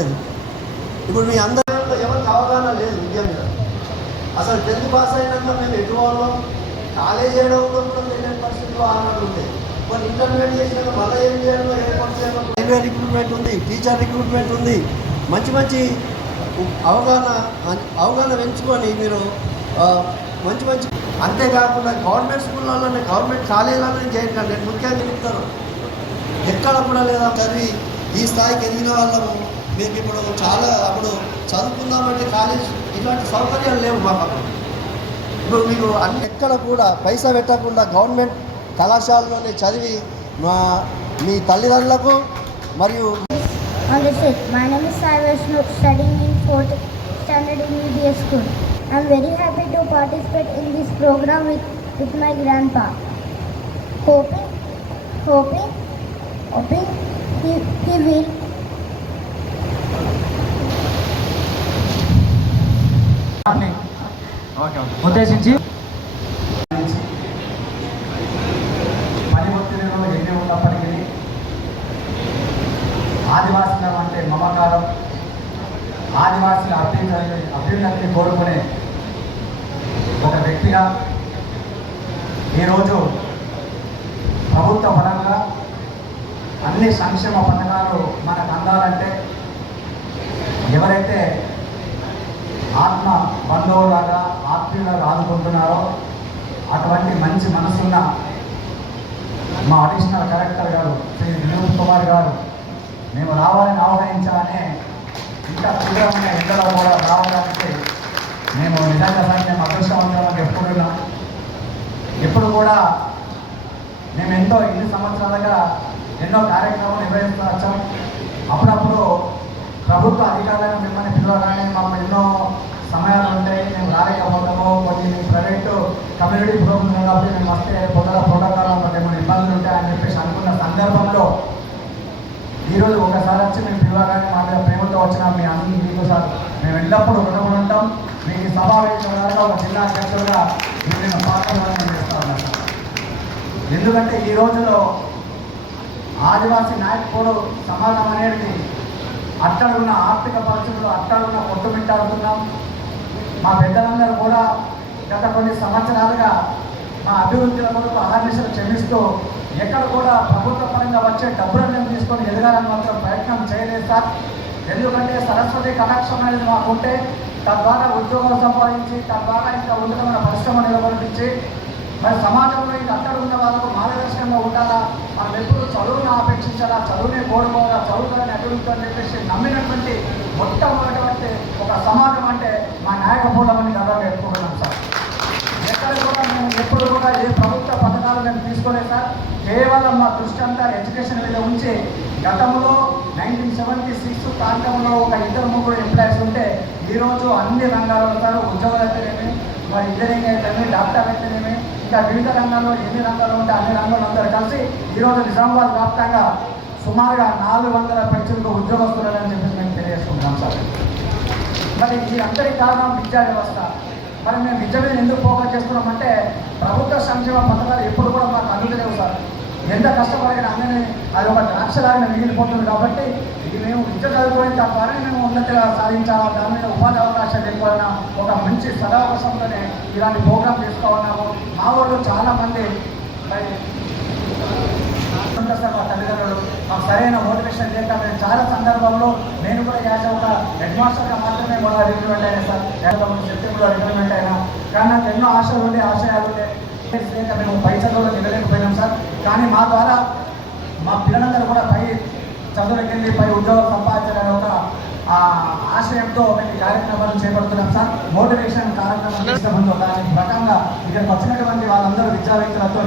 లేదు. ఇప్పుడు మీ అందరిలో ఎవరికి అవగాహన లేదు విద్య మీద. అసలు 10th పాస్ అయినాక మేము ఎటు వాళ్ళం కాలేజ్ చేయడం కూడా తెలియని పరిస్థితులు ఆనాడు ఉంటాయి. మరి ఇంటర్మీడియట్ చేసినాక మళ్ళీ ఏం చేయాలో ఏర్పాటు చేయాలో రైల్వే రిక్రూట్మెంట్ ఉంది, టీచర్ రిక్రూట్మెంట్ ఉంది. మంచి మంచి అవగాహన పెంచుకొని మీరు మంచి అంతేకాకుండా గవర్నమెంట్ స్కూళ్ళలోనే గవర్నమెంట్ కాలేజీలలోనే చేయకండి. నేను ముఖ్యంగా చెప్తాను, ఎక్కడ కూడా లేదా చదివి ఈ స్థాయికి ఎదిగిన వాళ్ళము మీకు ఇప్పుడు చాలా అప్పుడు చదువుకుందామంటే కాలేజ్ ఇలాంటి సౌకర్యాలు లేవు మా పక్కన. ఇప్పుడు మీకు అన్ని ఎక్కడ కూడా పైసా పెట్టకుండా గవర్నమెంట్ కళాశాలలోనే చదివి మీ తల్లిదండ్రులకు మరియు My name is Sai Vaishnav, studying in 4th standard in UBS school. I am very happy to participate in this program with my grandpa. Hoping he will ఉద్దేశించి పని ఒత్తిడిలో ఎన్ని ఉన్నప్పటికీ ఆదివాసుల అంటే మమకారం, ఆదివాసుల అభ్యున్నతిని కోరుకునే ఒక వ్యక్తిగా ఈరోజు ప్రభుత్వ పరంగా అన్ని సంక్షేమ పథకాలు మనకు అందాలంటే ఎవరైతే ఆత్మ బంధువులాగా ఆత్మీయులాగా ఆదుకుంటున్నారో అటువంటి మంచి మనసున్న మా అడిషనల్ కలెక్టర్ గారు శ్రీ వినోద్ కుమార్ గారు మేము రావాలని ఆహ్వానించాలనే ఇంకా తీవ్రమైన ఎండలో కూడా రావడానికి మేము నిజంగా మేము అదృష్టవంతులను చెప్పుకుంటున్నాం. ఎప్పుడు కూడా మేము ఇన్ని సంవత్సరాలుగా ఎన్నో కార్యక్రమాలు నిర్వహిస్తూ వచ్చాం. అప్పుడప్పుడు ప్రభుత్వ అధికారులను మిమ్మల్ని పిలవగానే మాకు ఎన్నో సమయాలు ఉంటాయి, మేము రాలేకపోతాము, కొన్ని ప్రైవేటు కమ్యూనిటీ ప్రోగ్రామ్ కాబట్టి మేము వస్తే ప్రోటోకాల్ ఏమైనా ఇబ్బందులు ఉంటాయని చెప్పేసి అనుకున్న సందర్భంలో ఈరోజు ఒకసారి వచ్చి మేము పిలవగానే మా మీద ప్రేమతో వచ్చిన మీ అందరూ మీకు సార్ మేము ఎల్లప్పుడూ రుణపడి ఉంటాం. మీకు సమావేశంగా ఒక జిల్లా అధ్యక్షులుగా నేను పాత్రలను చేస్తా ఉన్నాను. ఎందుకంటే ఈ రోజులో ఆదివాసీ నాయకుడు సమాజం అనేది అట్టడున్న ఆర్థిక పరిస్థితులు అట్టడున్న కొట్టుమిట్టాడుతున్నాం. మా పెద్దలందరూ కూడా గత కొన్ని సంవత్సరాలుగా మా అభివృద్ధిల కొరకు అహర్నిశలు క్షమిస్తూ ఎక్కడ కూడా ప్రభుత్వ పరంగా వచ్చే డబ్బులను తీసుకొని ఎదగాలని మాత్రం ప్రయత్నం చేయలేదు సార్. ఎందుకంటే సరస్వతి కటాక్షం అనేది మాకుంటే తద్వారా ఉద్యోగాలు సంపాదించి తద్వారా ఇంకా ఉన్నతమైన పరిశ్రమ నిలబడిపించి మరి సమాజంలో ఇంకా అక్కడ ఉన్న వాళ్ళకు మార్గదర్శకంగా ఉండాలా, మనం ఎప్పుడు చదువును ఆపేక్షించాలా, చదువునే కోరుకోవాలా, చదువుతారని అభివృద్ధి అని చెప్పేసి నమ్మినటువంటి మొట్టమొదటి ఒక సమాజం అంటే మా నాయకపోవడమని గర్వంగా చెప్పుకుంటున్నాం సార్. ఎక్కడ కూడా మేము ఎప్పుడు కూడా ఏ ప్రభుత్వ పథకాలు మేము తీసుకోలేదు సార్. కేవలం మా దృష్టి అంతా ఎడ్యుకేషన్ మీద ఉంచి గతంలో 1976 ప్రాంతంలో ఒక 2-3 ఎంప్లాయీస్ ఉంటే ఈరోజు అన్ని రంగాల్లో సార్ ఉద్యోగాలు అయితేనేమి, మరి ఇంజనీరింగ్ అయితేనేమి, డాక్టర్ అయితేనేమి, ఇంకా వివిధ రంగాల్లో ఎన్ని రంగాలు ఉంటే అన్ని రంగాల్లో అందరూ కలిసి ఈరోజు నిజామాబాద్ వ్యాప్తంగా సుమారుగా 400 పెన్షన్లు ఉద్యోగస్తులని చెప్పేసి మేము తెలియజేసుకుంటున్నాం సార్. మరి ఈ అందరి కారణం విద్యా వ్యవస్థ. మరి మేము విద్య మీద ఎందుకు ఫోకస్ చేస్తున్నామంటే ప్రభుత్వ సంక్షేమ పథకాలు ఎప్పుడు కూడా మాకు అందులేవు సార్. ఎంత కష్టపడిన అందరినీ అది ఒక ద్రాక్షలాగా మిగిలిపోతుంది. కాబట్టి ఇది మేము విద్య చదువుకునే తప్పని మేము ఉన్నతిగా సాధించాలా, దాని మీద ఉపాధి అవకాశాలు ఎక్కువైనా ఒక మంచి సదావకాశంతోనే ఇలాంటి ప్రోగ్రామ్ తీసుకోవాలన్నాము. మా వాళ్ళు చాలామంది ఉంటారు సార్. మా తల్లిదండ్రులు మాకు సరైన మోటివేషన్ లేక మేము చాలా సందర్భంలో నేను కూడా ఒక హెడ్ మాస్టర్గా మాత్రమే కూడా రిక్రూట్మెంట్ అయినా సార్. సెప్టెంబర్లో రిక్రూట్మెంట్ అయినా కానీ నాకు ఎన్నో ఆశలు ఉండే ఆశయాలు ఉండే లేక మేము పై చదువులకు వెళ్ళలేకపోయినాం సార్. కానీ మా ద్వారా మా పిల్లలందరూ కూడా పై చదువులకు వెళ్ళి పై ఉద్యోగం సంపాదించాలని ఒక ఆశయంతో మేము కార్యక్రమాలను చేపడుతున్నాం సార్. మోటివేషన్ కార్యక్రమం దాని రకంగా ఇక్కడికి వచ్చినటువంటి వాళ్ళందరూ విద్యావేత్తలతో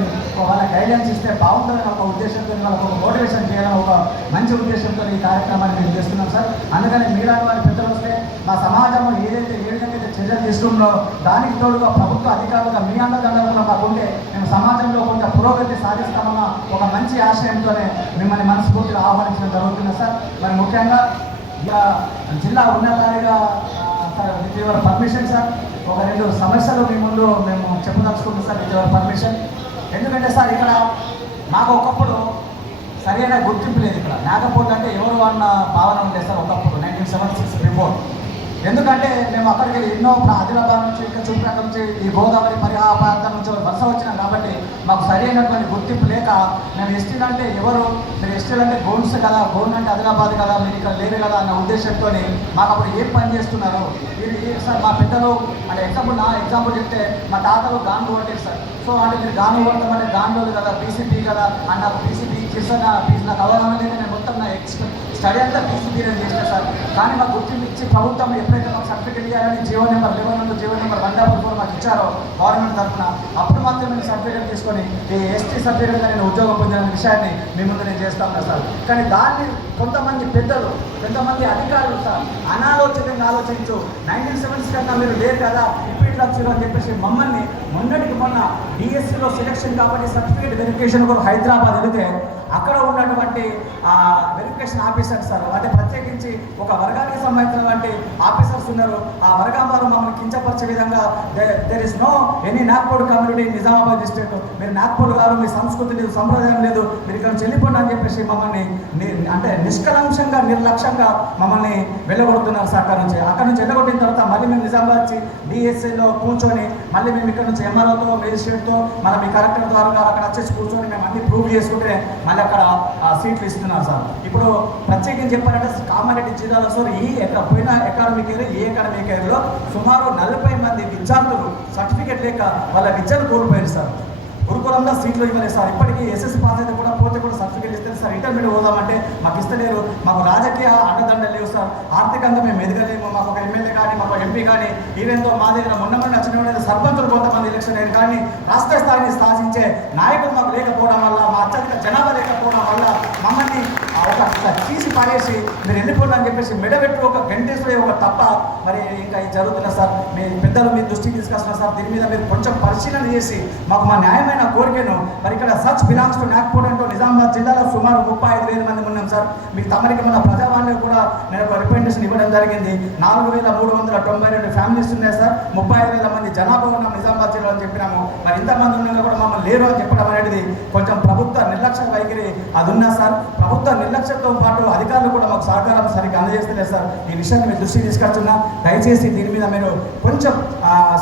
వాళ్ళ గైడెన్స్ ఇస్తే బాగుంటుందని ఒక ఉద్దేశంతో వాళ్ళకు ఒక మోటివేషన్ చేయాలని ఒక మంచి ఉద్దేశంతో ఈ కార్యక్రమాన్ని మేము చేస్తున్నాం సార్. అందుకని మీలాంటి వారి పెద్దలు వస్తే మా సమాజంలో ఏ విధంగా చర్యలు తీసుకుందో దానికి తోడుగా ప్రభుత్వ అధికారులుగా మీ అండదండలుగా మాకుంటే మేము సమాజంలో కొంత పురోగతి సాధిస్తామన్న ఒక మంచి ఆశయంతోనే మిమ్మల్ని మనస్ఫూర్తిగా ఆహ్వానించడం జరుగుతుంది సార్. మరి ముఖ్యంగా జిల్లా ఉన్నతాధిగా విత్ యువర్ పర్మిషన్ సార్ ఒక 2 సమస్యలు మీ ముందు మేము చెప్పదలుచుకుంటాం సార్ విత్ యువర్ పర్మిషన్. ఎందుకంటే సార్ ఇక్కడ మాకు ఒకప్పుడు సరైన గుర్తింపు లేదు ఇక్కడ. నాగపూర్ అంటే ఎవరు అన్న భావన ఉండేది సార్ ఒకప్పుడు 1976 బిఫోర్. ఎందుకంటే మేము అక్కడికి ఎన్నో ఆదిలాబాద్ నుంచి ఇంకా చుట్టుపక్కల నుంచి ఈ గోదావరి పరిహా ప్రాంతం నుంచి వలస వచ్చినాం కాబట్టి మాకు సరైనటువంటి గుర్తింపు లేక మేము ఎస్టీలు అంటే ఎవరు, మీరు ఎస్టీలు అంటే గోన్స్ కదా, గోన్ అంటే ఆదిలాబాద్ కదా, మీరు ఇక్కడ లేరు కదా అన్న ఉద్దేశంతో మాకు అప్పుడు ఏం పని చేస్తున్నారు మీరు సార్. మా పెద్దలు అంటే ఎగ్జాంపుల్ చెప్తే మా తాతలు గాను కొట్టారు సార్. సో అంటే మీరు గాను కొడతామంటే గానులోదు కదా, పీసీపీ కదా అన్న పీసీపీ చేసిన ఫీజు నాకు అవగాహన లేదు. నేను మొత్తం నా స్టడీ అంతా పీసీపీ నేను చేసిన సార్. కానీ మాకు గుర్తింపు ఇచ్చి ప్రభుత్వం ఎప్పుడైతే మాకు సర్టిఫికేట్ ఇవ్వాలని జీవో నెంబర్ 11 జీవో నెంబర్ 144 మాకు ఇచ్చారో గవర్నమెంట్ తరఫున, అప్పుడు మాత్రం నేను సర్టిఫికేట్ తీసుకొని ఈ ఎస్టీ సర్టిఫికేట్గా నేను ఉద్యోగం పొందిన విషయాన్ని మీ ముందు నేను చేస్తా ఉన్నా సార్. కానీ దాన్ని కొంతమంది పెద్దలు, కొంతమంది అధికారులు సార్ అనాలోచితంగా ఆలోచించు 1970s కన్నా మీరు లేరు కదా ఇప్పుడు ఇట్లా వచ్చారు అని చెప్పేసి మమ్మల్ని మొన్నటికి మొన్న డిఎస్సిలో సెలెక్షన్ కాబట్టి సర్టిఫికేట్ వెరిఫికేషన్ కూడా హైదరాబాద్ వెళితే అక్కడ ఉన్నటువంటి వెరిఫికేషన్ ఆఫీసర్స్ సార్ అంటే ప్రత్యేకించి ఒక వర్గానికి సంబంధించినటువంటి ఆఫీసర్స్ ఉన్నారు. ఆ వర్గం వారు మమ్మల్ని కించపరిచే విధంగా there is no any Nagpur community Nizamabad district, మీరు నాగ్పూర్ గారు, మీ సంస్కృతి లేదు, సంప్రదాయం లేదు, మీరు ఇక్కడ చెల్లిపోండి అని చెప్పేసి మమ్మల్ని అంటే నిష్కలంశంగా నిర్లక్ష్యంగా మమ్మల్ని వెళ్ళగొడుతున్నారు సార్. అక్కడ నుంచి వెళ్ళగొట్టిన తర్వాత మళ్ళీ మేము నిజామాబాద్ వచ్చి డిఎస్ఏలో కూర్చొని మళ్ళీ మేము ఇక్కడ నుంచి ఎంఆర్ఓతో మేజిస్ట్రేట్తో మన మీ కలెక్టర్ ద్వారా అక్కడ వచ్చేసి కూర్చొని మేము అన్ని ప్రూవ్ చేసుకుంటే మళ్ళీ అక్కడ సీట్లు ఇస్తున్నారు సార్. ఇప్పుడు ప్రత్యేకించి చెప్పారంటే కామారెడ్డి జిల్లాలో సార్ ఈ పోయిన అకాడమిక్ ఇయర్ ఈ అకాడమిక్ ఇయర్లో సుమారు 40 మంది విద్యార్థులు సర్టిఫికేట్ లేక వాళ్ళ విద్యను కోల్పోయారు సార్. గురుకులంలో సీట్లు ఇవ్వలేదు సార్. ఇప్పటికీ ఎస్ఎస్సి పాస్ అయితే కూడా పోతే కూడా సర్టిఫికేట్ ఇస్తారు సార్. ఇంటర్మీడియట్ పోదామంటే మాకు ఇస్తలేరు. మాకు రాజకీయ అండదండలు లేవు సార్. ఆర్థికంగా మేము ఎదగలేము. మాకు ఒక ఎమ్మెల్యే కానీ మాకు ఎంపీ కానీ ఈవెంతో మా దగ్గర మొన్న వచ్చిన సర్పంచులు కొంతమంది ఎలక్షన్ అయ్యారు. కానీ రాష్ట్ర స్థాయిని స్థాపించే నాయకులు మాకు లేకపోవడం వల్ల, మా అత్యధిక జనాభా లేకపోవడం వల్ల మమ్మల్ని ఒక తీసి పారేసి మీరు వెళ్ళిపోండి అని చెప్పేసి మెడబెట్టి ఒక గంటేశ్వరి ఒక తప్ప మరి ఇంకా ఇది జరుగుతున్నా సార్. మీ పెద్దలు మీ దృష్టికి తీసుకొస్తున్నారు సార్. దీని మీద మీరు కొంచెం పరిశీలన చేసి మాకు మా న్యాయమైన కోరికను మరి ఇక్కడ సచ్ బిలాంగ్స్ టు నాగ్పూర్ అంటూ నిజామాబాద్ జిల్లాలో సుమారు 35,000 మంది ఉన్నాం సార్. మీ తమరికి మన ప్రజావాణి కూడా నేను ఒక రిప్రజెంటేషన్ ఇవ్వడం జరిగింది. 4,392 ఫ్యామిలీస్ ఉన్నాయి సార్. 35,000 మంది జనాభా ఉన్నాం నిజామాబాద్ జిల్లా అని చెప్పినాము. మరి ఇంతమంది ఉన్నా కూడా మమ్మల్ని లేరు అని చెప్పడం అనేది కొంచెం ప్రభుత్వ నిర్లక్ష్య వైఖరి అది ఉన్నా సార్. ప్రభుత్వ నిర్లక్ష్యంతో పాటు అధికారులు కూడా మాకు సహకారం సరిగ్గా అందజేస్తలేదు సార్. ఈ విషయాన్ని మీ దృష్టికి తీసుకొస్తున్నా. దయచేసి దీని మీద మీరు కొంచెం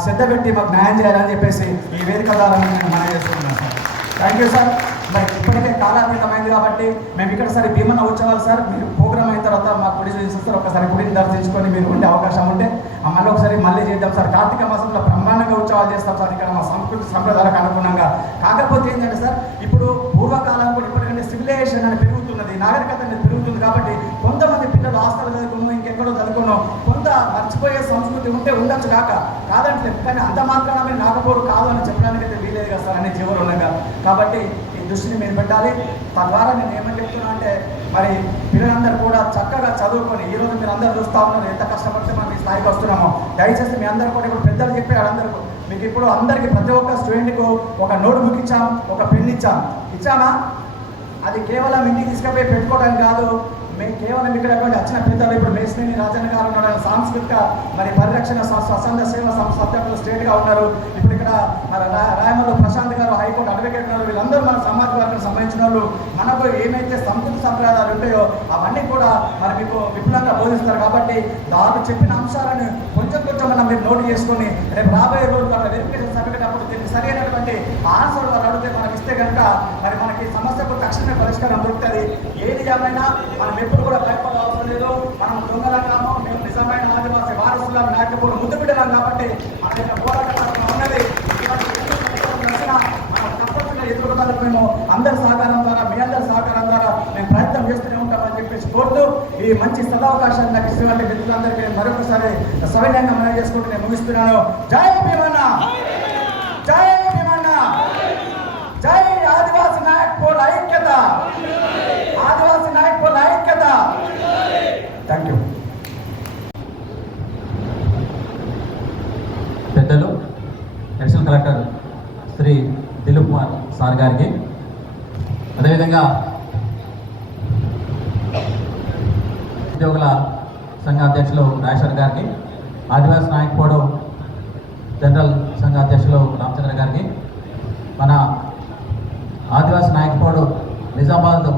శ్రద్ధ పెట్టి మాకు న్యాయం చేయాలని చెప్పేసి ఈ వేదిక ద్వారా నేను మనం చేస్తున్నాను సార్. Thank you sir. మరి ఇప్పటికే కాలాతీతమైంది కాబట్టి మేము ఇక్కడ సరే భీమన్న ఉత్సవాలు సార్ మీరు ప్రోగ్రామ్ అయిన తర్వాత మాకు గుడి చూపిస్తారు. ఒకసారి గుడిని దర్శించుకొని మీరు ఉండే అవకాశం ఉంటే మళ్ళీ ఒకసారి మళ్ళీ చేద్దాం సార్. కార్తీక మాసంలో బ్రహ్మాండంగా ఉత్సవాలు చేస్తాం సార్ ఇక్కడ మా సంస్కృతి సంప్రదాయాలకు అనుగుణంగా. కాకపోతే ఏంటంటే సార్ ఇప్పుడు పూర్వకాలం కూడా ఇప్పటికంటే సివిలైజేషన్ అనేది పెరుగుతున్నది, నాగరికత అనేది పెరుగుతుంది కాబట్టి కొంతమంది పిల్లలు హాస్టల్ చదువుకున్నాం, ఇంకెక్కడో చదువుకున్నాం, కొంత మర్చిపోయే సంస్కృతి ఉంటే ఉండొచ్చు కాదంటలేదు. కానీ అంత మాత్రాన మీరు నాగపూర్ కాదు అని చెప్పడానికి అయితే వీలేదు కదా సార్ అనే జీవులు ఉండగా. కాబట్టి ఈ దృష్టిని మీరు పెట్టాలి. తద్వారా నేను ఏమని చెప్తున్నా అంటే మరి పిల్లలందరూ కూడా చక్కగా చదువుకొని ఈరోజు మీరు అందరూ చూస్తూ ఉన్నారు ఎంత కష్టపడితే మనం ఈ స్థాయికి వస్తున్నామో. దయచేసి మీ అందరూ కూడా ఇప్పుడు పెద్దలు చెప్పారు అందరూ మీకు ఇప్పుడు అందరికీ ప్రతి ఒక్క స్టూడెంట్కు ఒక నోట్బుక్ ఇచ్చాం, ఒక పెన్ ఇచ్చామా? అది కేవలం ఇంటికి తీసుకుపోయి పెట్టుకోవడానికి కాదు. మేము కేవలం ఇక్కడ వచ్చిన పెద్దలు ఇప్పుడు మేసినేని రాజన్న గారు ఉన్నారు, సాంస్కృతిక మరి పరిరక్షణ స్వచ్ఛంద సేవ సభ్యులు స్టేట్గా ఉన్నారు. ఇప్పుడు ఇక్కడ మన రాయమల్లు ప్రశాంత్ గారు హైకోర్టు అడ్వకేట్ ఉన్నారు. వీళ్ళందరూ మన సమాజ వర్గానికి సంబంధించిన వాళ్ళు. మనకు ఏమైతే సంస్కృతి సంప్రదాయాలు ఉంటాయో అవన్నీ కూడా మరి మీకు విపులంగా బోధిస్తారు. కాబట్టి దాని చెప్పిన అంశాలను కొంచెం మనం మీరు నోట్ చేసుకొని రేపు రాబోయే రోజు మన వెరిఫికేషన్ సర్టిఫికేట్ అప్పుడు దీనికి సరైనటువంటి ఆన్సర్ వాళ్ళు అడిగితే మనం ఇస్తే కనుక మరి మనకి సమస్యకు తక్షణమే పరిష్కారం దొరుకుతుంది. ఏది ఏమైనా మనం ఎప్పుడు కూడా భయపడే అవసరం లేదు. మనం దొంగలంగామో మేము నిజమైన ఆదివాసీ వారసులం నాయకులు ముందు బిడ్డలం కాబట్టి మన యొక్క పోరాటం ఉన్నది. మనం తప్పకుండా ఎదుర్కోవడానికి మేము అందరి సహకారం ద్వారా మీ అందరి సహకారం ద్వారా మేము ప్రయత్నం చేస్తూనే ఉంటామని చెప్పేసి కోరుతూ ఈ మంచి సదవకాశాన్ని నాకు ఇస్తున్నటువంటి మిత్రులందరికీ మరొకసారి సవినయంగా మనం చేసుకుంటూ నేను ముగిస్తున్నాను. జై భీమన్న, జై భీమన్న, జై ఆదివాసీ నాయకుల ఐక్యత, ఆదివాసీ నాయకుల ఐక్యత. Thank you. పెద్దలు additional collector Shri Dilip Kumar sir గారికి, అదేవిధంగా ఉద్యోగుల సంఘ అధ్యక్షులు రాజేశ్వర్ గారికి, ఆదివాసీ నాయకుడు జనరల్ సంఘ అధ్యక్షులు రామచంద్ర గారికి, మన ఆదివాసీ నాయకుడు నిజామాబాద్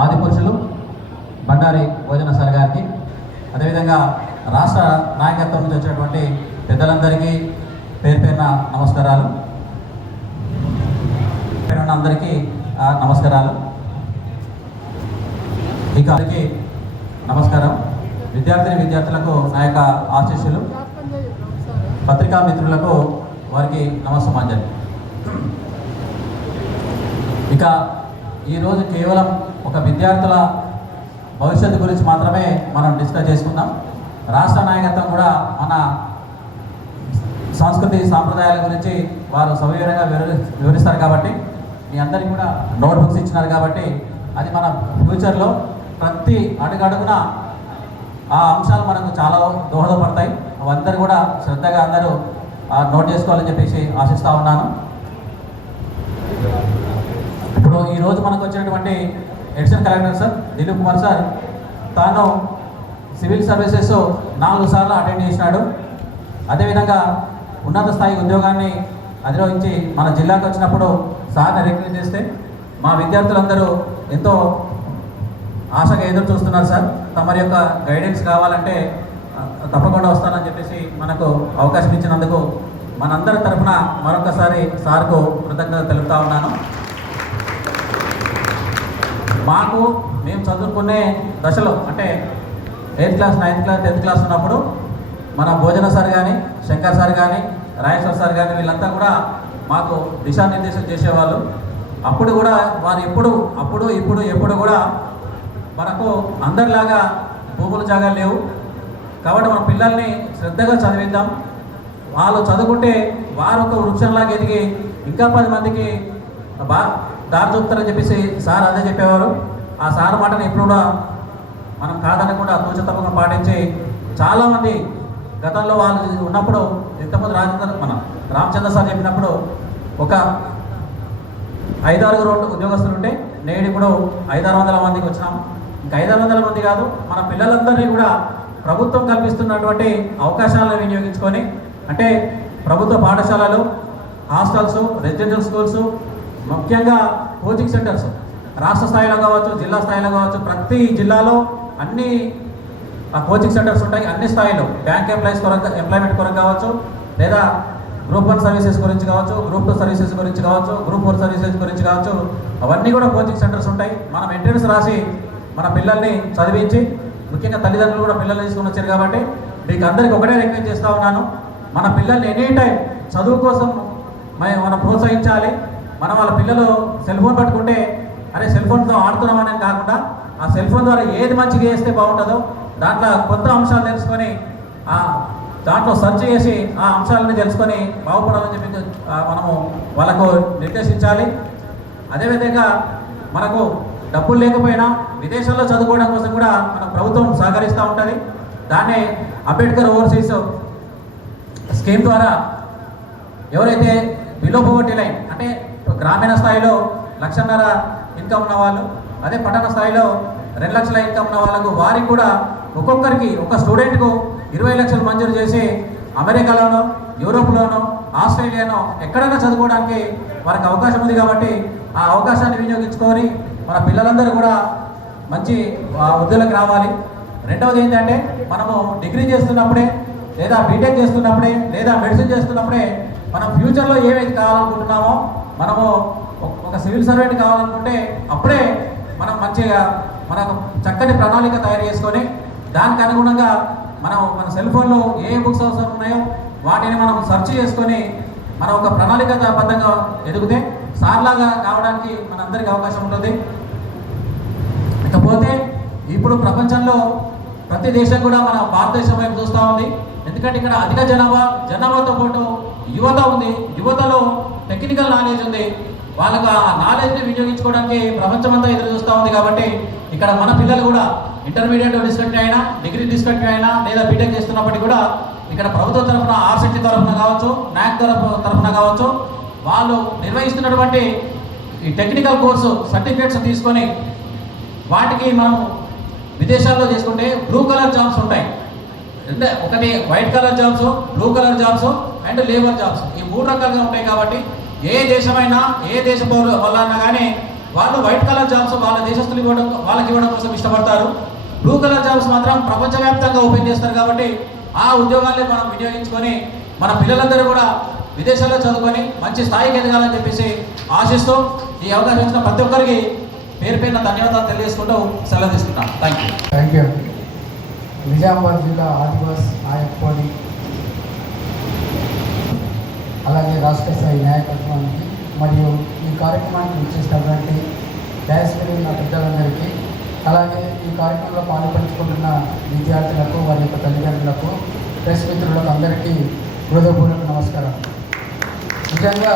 ఆదిపురుషులు బండారి భోజన సార్ గారికి, అదేవిధంగా రాష్ట్ర నాయకత్వం నుంచి వచ్చినటువంటి పెద్దలందరికీ పేరు పేరున నమస్కారాలు. పేరున్న అందరికీ నమస్కారాలు. ఇక అందరికీ నమస్కారం. విద్యార్థులకు నా యొక్క ఆశీస్సులు, పత్రికా మిత్రులకు వారికి నమస్సమాంజలి. ఇక ఈరోజు కేవలం ఒక విద్యార్థుల భవిష్యత్తు గురించి మాత్రమే మనం డిస్కస్ చేసుకుందాం. రాష్ట్ర నాయకత్వం కూడా మన సంస్కృతి సాంప్రదాయాల గురించి వారు సవివరంగా వివరిస్తారు కాబట్టి, మీ అందరికీ కూడా నోట్బుక్స్ ఇచ్చినారు కాబట్టి అది మన ఫ్యూచర్లో ప్రతి అడుగడుగున ఆ అంశాలు మనకు చాలా దోహదపడతాయి. అవందరూ కూడా శ్రద్ధగా అందరూ నోట్ చేసుకోవాలని చెప్పేసి ఆశిస్తూ ఉన్నాను. ఇప్పుడు ఈరోజు మనకు వచ్చినటువంటి additional collector sir Dilip Kumar sir, తాను సివిల్ సర్వీసెస్ 4 సార్లు అటెండ్ చేసినాడు. అదేవిధంగా ఉన్నత స్థాయి ఉద్యోగాన్ని అధిరోహించి మన జిల్లాకు వచ్చినప్పుడు సార్ని రిక్వెస్ట్ చేస్తే మా విద్యార్థులందరూ ఎంతో ఆశగా ఎదురు చూస్తున్నారు. సార్ తమరి యొక్క గైడెన్స్ కావాలంటే తప్పకుండా వస్తానని చెప్పేసి మనకు అవకాశం ఇచ్చినందుకు మనందరి తరఫున మరొకసారి సార్కు కృతజ్ఞత తెలుపుతా ఉన్నాను. మేము చదువుకునే దశలో అంటే 8th class 9th class 10th class ఉన్నప్పుడు మన భోజన సార్ కానీ, శంకర్ సార్ కానీ, రాజేశ్వర్ సార్ కానీ వీళ్ళంతా కూడా మాకు దిశానిర్దేశం చేసేవాళ్ళు. అప్పుడు కూడా వారు ఎప్పుడు కూడా మనకు అందరిలాగా భూములు జాగాలు లేవు కాబట్టి మన పిల్లల్ని శ్రద్ధగా చదివిద్దాం, వాళ్ళు చదువుకుంటే వారు ఒక వృక్షంలాగా ఎదిగి ఇంకా 10 మందికి దారి చూపుతారని చెప్పేసి సార్ అదే చెప్పేవారు. ఆ సార్ మాటను ఎప్పుడు కూడా మనం కాదనకుండా తూచ తప్పకుండా పాటించి చాలామంది గతంలో వాళ్ళు ఉన్నప్పుడు ఇంతకుముందు రామచంద్ర సార్ చెప్పినప్పుడు ఒక 5-6 ఉద్యోగస్తులు ఉంటే నేడు ఇప్పుడు 500-600 మందికి వచ్చినాం. ఇంకా 500 మంది కాదు, మన పిల్లలందరినీ కూడా ప్రభుత్వం కల్పిస్తున్నటువంటి అవకాశాలను వినియోగించుకొని, అంటే ప్రభుత్వ పాఠశాలలు, హాస్టల్స్, రెసిడెన్షియల్ స్కూల్స్, ముఖ్యంగా కోచింగ్ సెంటర్స్ రాష్ట్ర స్థాయిలో కావచ్చు, జిల్లా స్థాయిలో కావచ్చు, ప్రతి జిల్లాలో అన్ని కోచింగ్ సెంటర్స్ ఉంటాయి. అన్ని స్థాయిలో బ్యాంక్ ఎంప్లాయ్మెంట్ కొరకు కావచ్చు, లేదా గ్రూప్ 1 సర్వీసెస్ గురించి కావచ్చు, గ్రూప్ 2 సర్వీసెస్ గురించి కావచ్చు, గ్రూప్ 4 సర్వీసెస్ గురించి కావచ్చు, అవన్నీ కూడా కోచింగ్ సెంటర్స్ ఉంటాయి. మనం ఎంట్రన్స్ రాసి మన పిల్లల్ని చదివించి, ముఖ్యంగా తల్లిదండ్రులు కూడా పిల్లల్ని తీసుకుని వచ్చారు కాబట్టి మీకు అందరికీ ఒకటే రిక్వెస్ట్ చేస్తూ ఉన్నాను, మన పిల్లల్ని ఎనీ టైం చదువు కోసం మనం ప్రోత్సహించాలి. వాళ్ళ పిల్లలు సెల్ ఫోన్ పట్టుకుంటే అరే సెల్ ఫోన్తో ఆడుతున్నామని కాకుండా ఆ సెల్ ఫోన్ ద్వారా ఏది మంచిగా చేస్తే బాగుంటుందో దాంట్లో కొత్త అంశాలు తెలుసుకొని దాంట్లో సెర్చ్ చేసి ఆ అంశాలని తెలుసుకొని బాగుపడాలని చెప్పి మనము వాళ్ళకు నిర్దేశించాలి. అదేవిధంగా మనకు డబ్బులు లేకపోయినా విదేశాల్లో చదువుకోవడం కోసం కూడా మన ప్రభుత్వం సహకరిస్తూ ఉంటుంది. దాన్నే అంబేద్కర్ ఓవర్సీస్ స్కీమ్ ద్వారా ఎవరైతే బిలో పోవర్టీ లైన్ అంటే గ్రామీణ స్థాయిలో 1.5 లక్షల ఇన్కమ్ ఉన్న వాళ్ళు, అదే పట్టణ స్థాయిలో 2 లక్షల ఇన్కమ్ ఉన్న వాళ్ళకు వారికి కూడా ఒక్కొక్కరికి ఒక స్టూడెంట్కు 20 లక్షలు మంజూరు చేసి అమెరికాలోనో, యూరోప్లోనో, ఆస్ట్రేలియానో ఎక్కడైనా చదువుకోవడానికి వారికి అవకాశం ఉంది. కాబట్టి ఆ అవకాశాన్ని వినియోగించుకొని మన పిల్లలందరూ కూడా మంచి ఉద్యోగాలకు రావాలి. రెండవది ఏంటంటే మనము డిగ్రీ చేస్తున్నప్పుడే, లేదా బీటెక్ చేస్తున్నప్పుడే, లేదా మెడిసిన్ చేస్తున్నప్పుడే మనం ఫ్యూచర్లో ఏవైతే కావాలనుకుంటున్నామో, మనము ఒక సివిల్ సర్వెంట్ కావాలనుకుంటే అప్పుడే మనం మంచిగా మనకు చక్కని ప్రణాళిక తయారు చేసుకొని దానికి అనుగుణంగా మన సెల్ ఫోన్లో ఏ బుక్స్ అవసరం ఉన్నాయో వాటిని మనం సెర్చ్ చేసుకొని మనం ఒక ప్రణాళికాబద్ధంగా ఎదిగితే సార్లాగా కావడానికి మనందరికీ అవకాశం ఉంటుంది. ఇకపోతే ఇప్పుడు ప్రపంచంలో ప్రతి దేశం కూడా మన భారతదేశం వైపు చూస్తూ ఉంది. ఎందుకంటే ఇక్కడ అధిక జనాభాతో పాటు యువత ఉంది. యువతలో టెక్నికల్ నాలెడ్జ్ ఉంది. వాళ్ళకు ఆ నాలెడ్జ్ని వినియోగించుకోవడానికి ప్రపంచమంతా ఎదురు చూస్తూ ఉంది. కాబట్టి ఇక్కడ మన పిల్లలు కూడా ఇంటర్మీడియట్ డిస్కంటిన్యూ అయినా, డిగ్రీ డిస్కంటిన్యూ అయినా, లేదా బీటెక్ చేస్తున్నప్పటికీ కూడా ఇక్కడ ప్రభుత్వం తరఫున, ఆసక్తి తరఫున కావచ్చు, నాక్ తరఫున కావచ్చు, వాళ్ళు నిర్వహిస్తున్నటువంటి ఈ టెక్నికల్ కోర్సు సర్టిఫికేట్స్ తీసుకొని వాటికి మనం విదేశాల్లో చేసుకుంటే బ్లూ కలర్ జాబ్స్ ఉంటాయి. అంటే ఒకటి white colour jobs, blue colour jobs and labour jobs, ఈ 3 రకాలుగా ఉంటాయి. కాబట్టి ఏ దేశమైనా, ఏ దేశ పౌరుల వల్ల కానీ వాళ్ళు వైట్ కలర్ జాబ్స్ వాళ్ళ దేశస్తులు వాళ్ళకి ఇవ్వడం కోసం ఇష్టపడతారు. బ్లూ కలర్ జాబ్స్ మాత్రం ప్రపంచవ్యాప్తంగా ఓపెన్ చేస్తారు. కాబట్టి ఆ ఉద్యోగాల్ని మనం వినియోగించుకొని మన పిల్లలందరూ కూడా విదేశాల్లో చదువుకొని మంచి స్థాయికి ఎదగాలని చెప్పేసి ఆశిస్తూ ఈ అవకాశం ఇచ్చిన ప్రతి ఒక్కరికి పేరు పేరున ధన్యవాదాలు తెలియజేసుకుంటూ సెలవు తీసుకుంటాను. Thank you. నిజామాబాద్ జిల్లా ఆదివాస్ నాయకుడి అలాగే రాష్ట్ర స్థాయి నాయకత్వానికి మరియు ఈ కార్యక్రమానికి ఇచ్చేసినటువంటి డయాస్పరీ ఉన్న పెద్దలందరికీ, అలాగే ఈ కార్యక్రమంలో పాల్పంచుకుంటున్న విద్యార్థులకు వారి యొక్క తల్లిదండ్రులకు, ప్రెస్ మిత్రులకు అందరికీ హృదయపూర్వక నమస్కారం. నిజంగా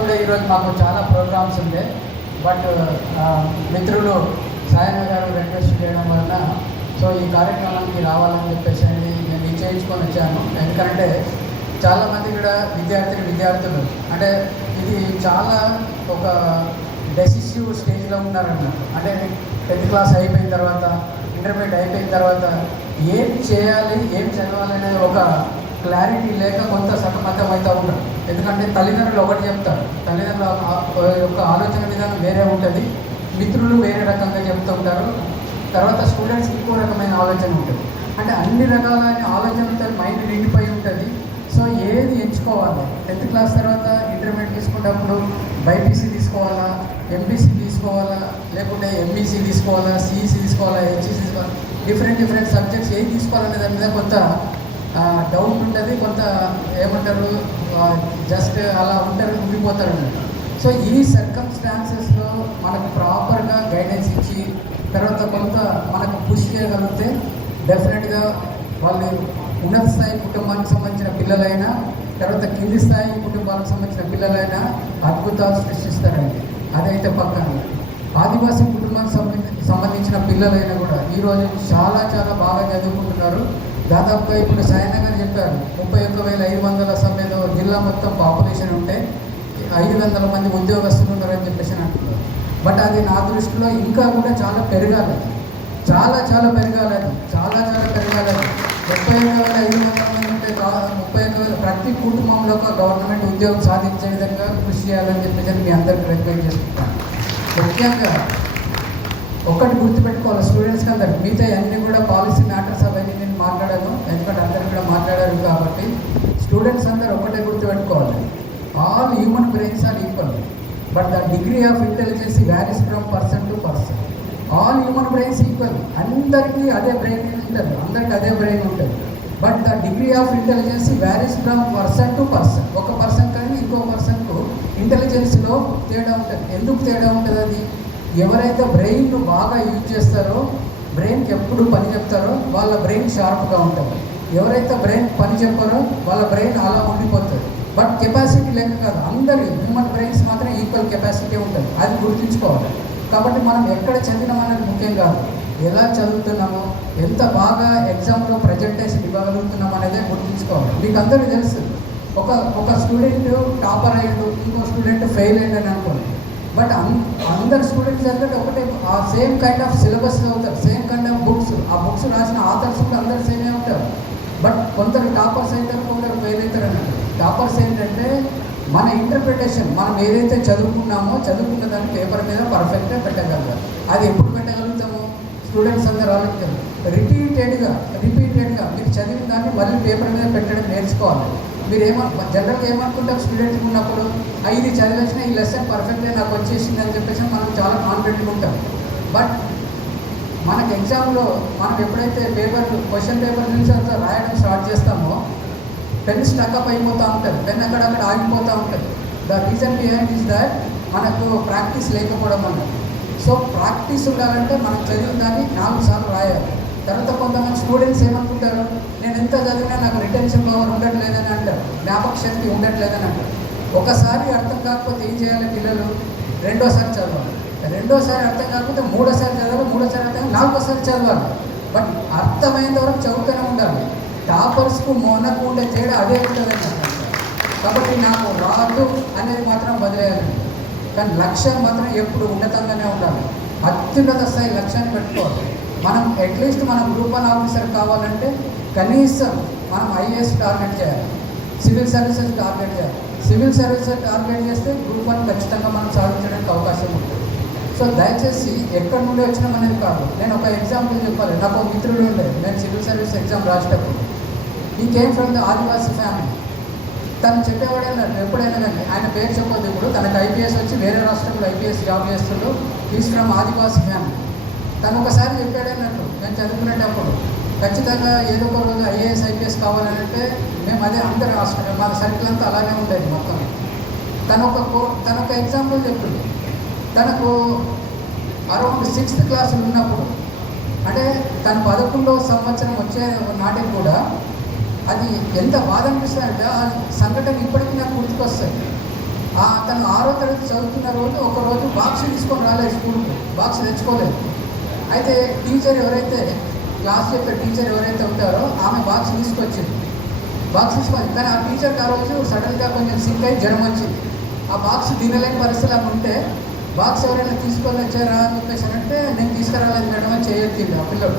కూడా ఈరోజు మాకు చాలా ప్రోగ్రామ్స్ ఉండే, బట్ మిత్రులు సాయన్న గారు రిక్వెస్ట్ చేయడం వలన సో ఈ కార్యక్రమానికి రావాలని చెప్పేసి నేను నిశ్చయించుకొని వచ్చాను. ఎందుకంటే చాలామంది కూడా విద్యార్థులు అంటే ఇది చాలా ఒక డెసిసివ్ స్టేజ్లో ఉన్నారన్నమాట. అంటే 10th క్లాస్ అయిపోయిన తర్వాత, ఇంటర్మీడియట్ అయిపోయిన తర్వాత ఏం చేయాలి, ఏం చదవాలి అనేది ఒక క్లారిటీ లేక కొంత సతమతం అవుతూ ఉంటారు. ఎందుకంటే తల్లిదండ్రులు ఒకటి చెప్తారు, తల్లిదండ్రుల యొక్క ఆలోచన విధానం వేరే ఉంటుంది, మిత్రులు వేరే రకంగా చెప్తూ ఉంటారు, తర్వాత స్టూడెంట్స్ ఇంకో రకమైన ఆలోచన ఉంటుంది. అంటే అన్ని రకాలైన ఆలోచనలతో మైండ్ నిండిపోయి ఉంటుంది. సో ఏది ఎంచుకోవాలి, 10th క్లాస్ తర్వాత ఇంటర్మీడియట్ తీసుకున్నప్పుడు బైపీసీ తీసుకోవాలా, ఎంపీసీ తీసుకోవాలా, లేకుంటే ఎంఈసీ తీసుకోవాలా, సిఈసీ తీసుకోవాలా, హెచ్ఈసీ తీసుకోవాలా, డిఫరెంట్ సబ్జెక్ట్స్ ఏది తీసుకోవాలనే దాని మీద కొంత డౌట్ ఉంటుంది, కొంత ఏమంటారు జస్ట్ అలా ఉండిపోతారు అన్నట్టు. సో ఈ సర్కమ్స్టాన్సెస్లో మనకు ప్రాపర్గా గైడెన్స్ ఇచ్చి తర్వాత కొంత మనకు పుష్ చేయగలిగితే డెఫినెట్గా వాళ్ళు ఉన్నత స్థాయి కుటుంబానికి సంబంధించిన పిల్లలైనా, తర్వాత కింది స్థాయి కుటుంబాలకు సంబంధించిన పిల్లలైనా అద్భుతాలు సృష్టిస్తారండి. అదైతే పక్కన ఆదివాసీ కుటుంబానికి సంబంధించిన పిల్లలైనా కూడా ఈరోజు చాలా బాగా చదువుకుంటున్నారు. దాదాపుగా ఇప్పుడు సాయన్న గారు చెప్పారు 31,500 సమయంలో జిల్లా మొత్తం పాపులేషన్ ఉంటే 500 మంది ఉద్యోగస్తులు ఉన్నారని చెప్పేసి అంటున్నారు. బట్ అది నా దృష్టిలో ఇంకా కూడా చాలా పెరగాలి, చాలా పెరగాలి. 31,500 మంది ఉంటే 31,000 ప్రతి కుటుంబంలో ఒక గవర్నమెంట్ ఉద్యోగం సాధించే విధంగా కృషి చేయాలని చెప్పేసి మీ అందరికీ రిక్వెస్ట్ చేసుకుంటాను. ముఖ్యంగా ఒకటి గుర్తుపెట్టుకోవాలి స్టూడెంట్స్కి అందరికి, మిగతా అన్నీ కూడా పాలసీ మ్యాటర్స్ అవన్నీ నేను మాట్లాడాను, ఎందుకంటే అందరూ కూడా మాట్లాడారు. కాబట్టి స్టూడెంట్స్ అందరూ ఒకటే గుర్తుపెట్టుకోవాలి, all human brains are equal, but the degree of intelligence varies from person to person. All human brains equal, అందరికీ అదే బ్రెయిన్ ఉంటుంది, అందరికీ అదే బ్రెయిన్ ఉంటుంది, but the degree of intelligence varies from person to person. ఒక person కానీ ఇంకో పర్సన్కు ఇంటెలిజెన్స్లో తేడా ఉంటుంది. ఎందుకు తేడా ఉంటుంది? అది ఎవరైతే బ్రెయిన్ బాగా యూజ్ చేస్తారో, బ్రెయిన్కి ఎప్పుడు పని చెప్తారో వాళ్ళ బ్రెయిన్ షార్ప్గా ఉంటుంది. ఎవరైతే బ్రెయిన్ పని చెప్పారో వాళ్ళ బ్రెయిన్ అలా ఉండిపోతుంది. బట్ కెపాసిటీ లేక కాదు, అందరి హ్యూమన్ బ్రెయిన్స్ మాత్రం ఈక్వల్ కెపాసిటీ ఉంటుంది, అది గుర్తుంచుకోవాలి. కాబట్టి మనం ఎక్కడ చదివినాం అనేది ముఖ్యం కాదు, ఎలా చదువుతున్నామో, ఎంత బాగా ఎగ్జామ్లో ప్రజెంటేషన్ ఇవ్వగలుగుతున్నాం అనేది గుర్తుంచుకోవాలి. మీకు అందరికీ తెలుసు, ఒక స్టూడెంట్ టాపర్ అయ్యాడు, ఇంకో స్టూడెంట్ ఫెయిల్ అయ్యాడని అనుకోండి, బట్ అందరు స్టూడెంట్స్ చదివితే ఒకటే ఆ సేమ్ కైండ్ ఆఫ్ సిలబస్ చదువుతారు, సేమ్ కైండ్ ఆఫ్ బుక్స్, ఆ బుక్స్ రాసిన ఆథర్స్ కూడా అందరు సేమే ఉంటారు. బట్ కొందరు టాపర్స్ అవుతారు, కొందరు ఫెయిల్ అవుతారు అన్నట్టు. టాపర్స్ ఏంటంటే మన ఇంటర్ప్రిటేషన్, మనం ఏదైతే చదువుకున్నామో చదువుకున్న దాన్ని పేపర్ మీద పర్ఫెక్ట్గా పెట్టగలగాలి. అది ఎప్పుడు పెట్టగలుగుతాము? స్టూడెంట్స్ అందరూ ఆలోచించారు, రిపీటెడ్గా మీరు చదివిన దాన్ని మళ్ళీ పేపర్ మీద పెట్టడం నేర్చుకోవాలి. మీరు జనరల్గా ఏమనుకుంటారు, స్టూడెంట్స్ ఉన్నప్పుడు ఇది చదివేసిన ఈ లెసన్ పర్ఫెక్ట్గా నాకు వచ్చేసింది అని చెప్పేసి మనం చాలా కాన్ఫిడెంట్గా ఉంటాం. బట్ మనకు ఎగ్జామ్లో మనం ఎప్పుడైతే క్వశ్చన్ పేపర్ నుంచి అంతా రాయడం స్టార్ట్ చేస్తామో పెన్ స్టక్అప్ అయిపోతూ ఉంటుంది, పెన్ అక్కడక్కడ ఆగిపోతూ ఉంటుంది. The reason behind is that మనకు ప్రాక్టీస్ లేకపోవడం అన్నది. సో ప్రాక్టీస్ ఉండాలంటే మనం చదివిన దాన్ని 4 సార్లు రాయాలి. తర్వాత కొంతమంది స్టూడెంట్స్ ఏమనుకుంటారు, నేను ఎంత చదివినా నాకు రిటెన్షన్ పవర్ ఉండట్లేదని అంటారు, జ్ఞాపక శక్తి ఉండట్లేదని అంటారు. ఒకసారి అర్థం కాకపోతే ఏం చేయాలి పిల్లలు? రెండోసారి చదవాలి. రెండోసారి అర్థం కాకపోతే మూడోసారి చదవాలి, మూడోసారి అర్థం 4వసారి చదవాలి. బట్ అర్థమైనంత వరకు చదువుతూనే ఉండాలి. టాపర్స్కు మొనకు ఉండే తేడా అదే ఉంటుందని అంటారు. కాబట్టి నాకు రాదు అనేది మాత్రం వదిలేయాలి, కానీ లక్ష్యం మాత్రం ఎప్పుడు ఉన్నతంగానే ఉండాలి. అత్యున్నత స్థాయి లక్ష్యాన్ని పెట్టుకోవాలి. మనం అట్లీస్ట్ మనం గ్రూప్ 1 ఆఫీసర్ కావాలంటే కనీసం మనం ఐఏఎస్ టార్గెట్ చేయాలి, సివిల్ సర్వీసెస్ టార్గెట్ చేయాలి, సివిల్ సర్వీస్ టార్గెట్ చేస్తే గ్రూప్ 1 ఖచ్చితంగా మనం సాధించడానికి అవకాశం ఉంటుంది. సో దయచేసి ఎక్కడి నుండి వచ్చినాం అనేది కాదు. నేను ఒక ఎగ్జాంపుల్ చెప్పాలి. నాకు ఒక మిత్రుడు ఉండే, నేను సివిల్ సర్వీస్ ఎగ్జామ్ రాసేటప్పుడు, ఈ came from the Adivasi family. తను చెప్పేవాడైనా ఎప్పుడైనా కానీ ఆయన పేరు చెప్పొద్దు. ఇప్పుడు తనకు ఐపీఎస్ వచ్చి వేరే రాష్ట్రంలో ఐపీఎస్ జాబ్ చేస్తుండో, ఈజ్ ఫ్రమ్ ఆదివాసీ ఫ్యామిలీ. తను ఒకసారి చెప్పాడన్నట్టు, నేను చదువుకునేటప్పుడు ఖచ్చితంగా ఏదో ఒక రోజు ఐఏఎస్ ఐపీఎస్ కావాలంటే మేము అదే అందరు రాష్ట్రం మన సర్కిల్ అంతా అలాగే ఉండేది మొత్తం. తను ఒక ఎగ్జాంపుల్ చెప్తుంది. తనకు అరౌండ్ 6th క్లాసులు ఉన్నప్పుడు, అంటే తను 11వ సంవత్సరం వచ్చే నాటికి కూడా అది ఎంత బాధ అనిపిస్తుందంటే ఆ సంఘటన ఇప్పటికీ నాకు గుర్తుకొస్తాయి. తను 6వ తరగతి చదువుతున్న రోజు ఒకరోజు బాక్స్ తీసుకొని రాలేదు స్కూల్కి, బాక్స్ తెచ్చుకోలేదు. అయితే టీచర్ ఎవరైతే క్లాస్ చెప్పే టీచర్ ఎవరైతే ఉంటారో ఆమె బాక్స్ తీసుకొచ్చింది. కానీ ఆ టీచర్కి ఆ రోజు సడన్గా కొంచెం సిక్ అయి జ్వరం వచ్చింది. ఆ బాక్స్ తినలేని పరిస్థితులు ఆమె ఉంటే బాక్స్ ఎవరైనా తీసుకొని వచ్చారా అని చెప్పేసి అంటే నేను తీసుకురాలేదు మేడం అని చేయొచ్చింది ఆ పిల్లడు.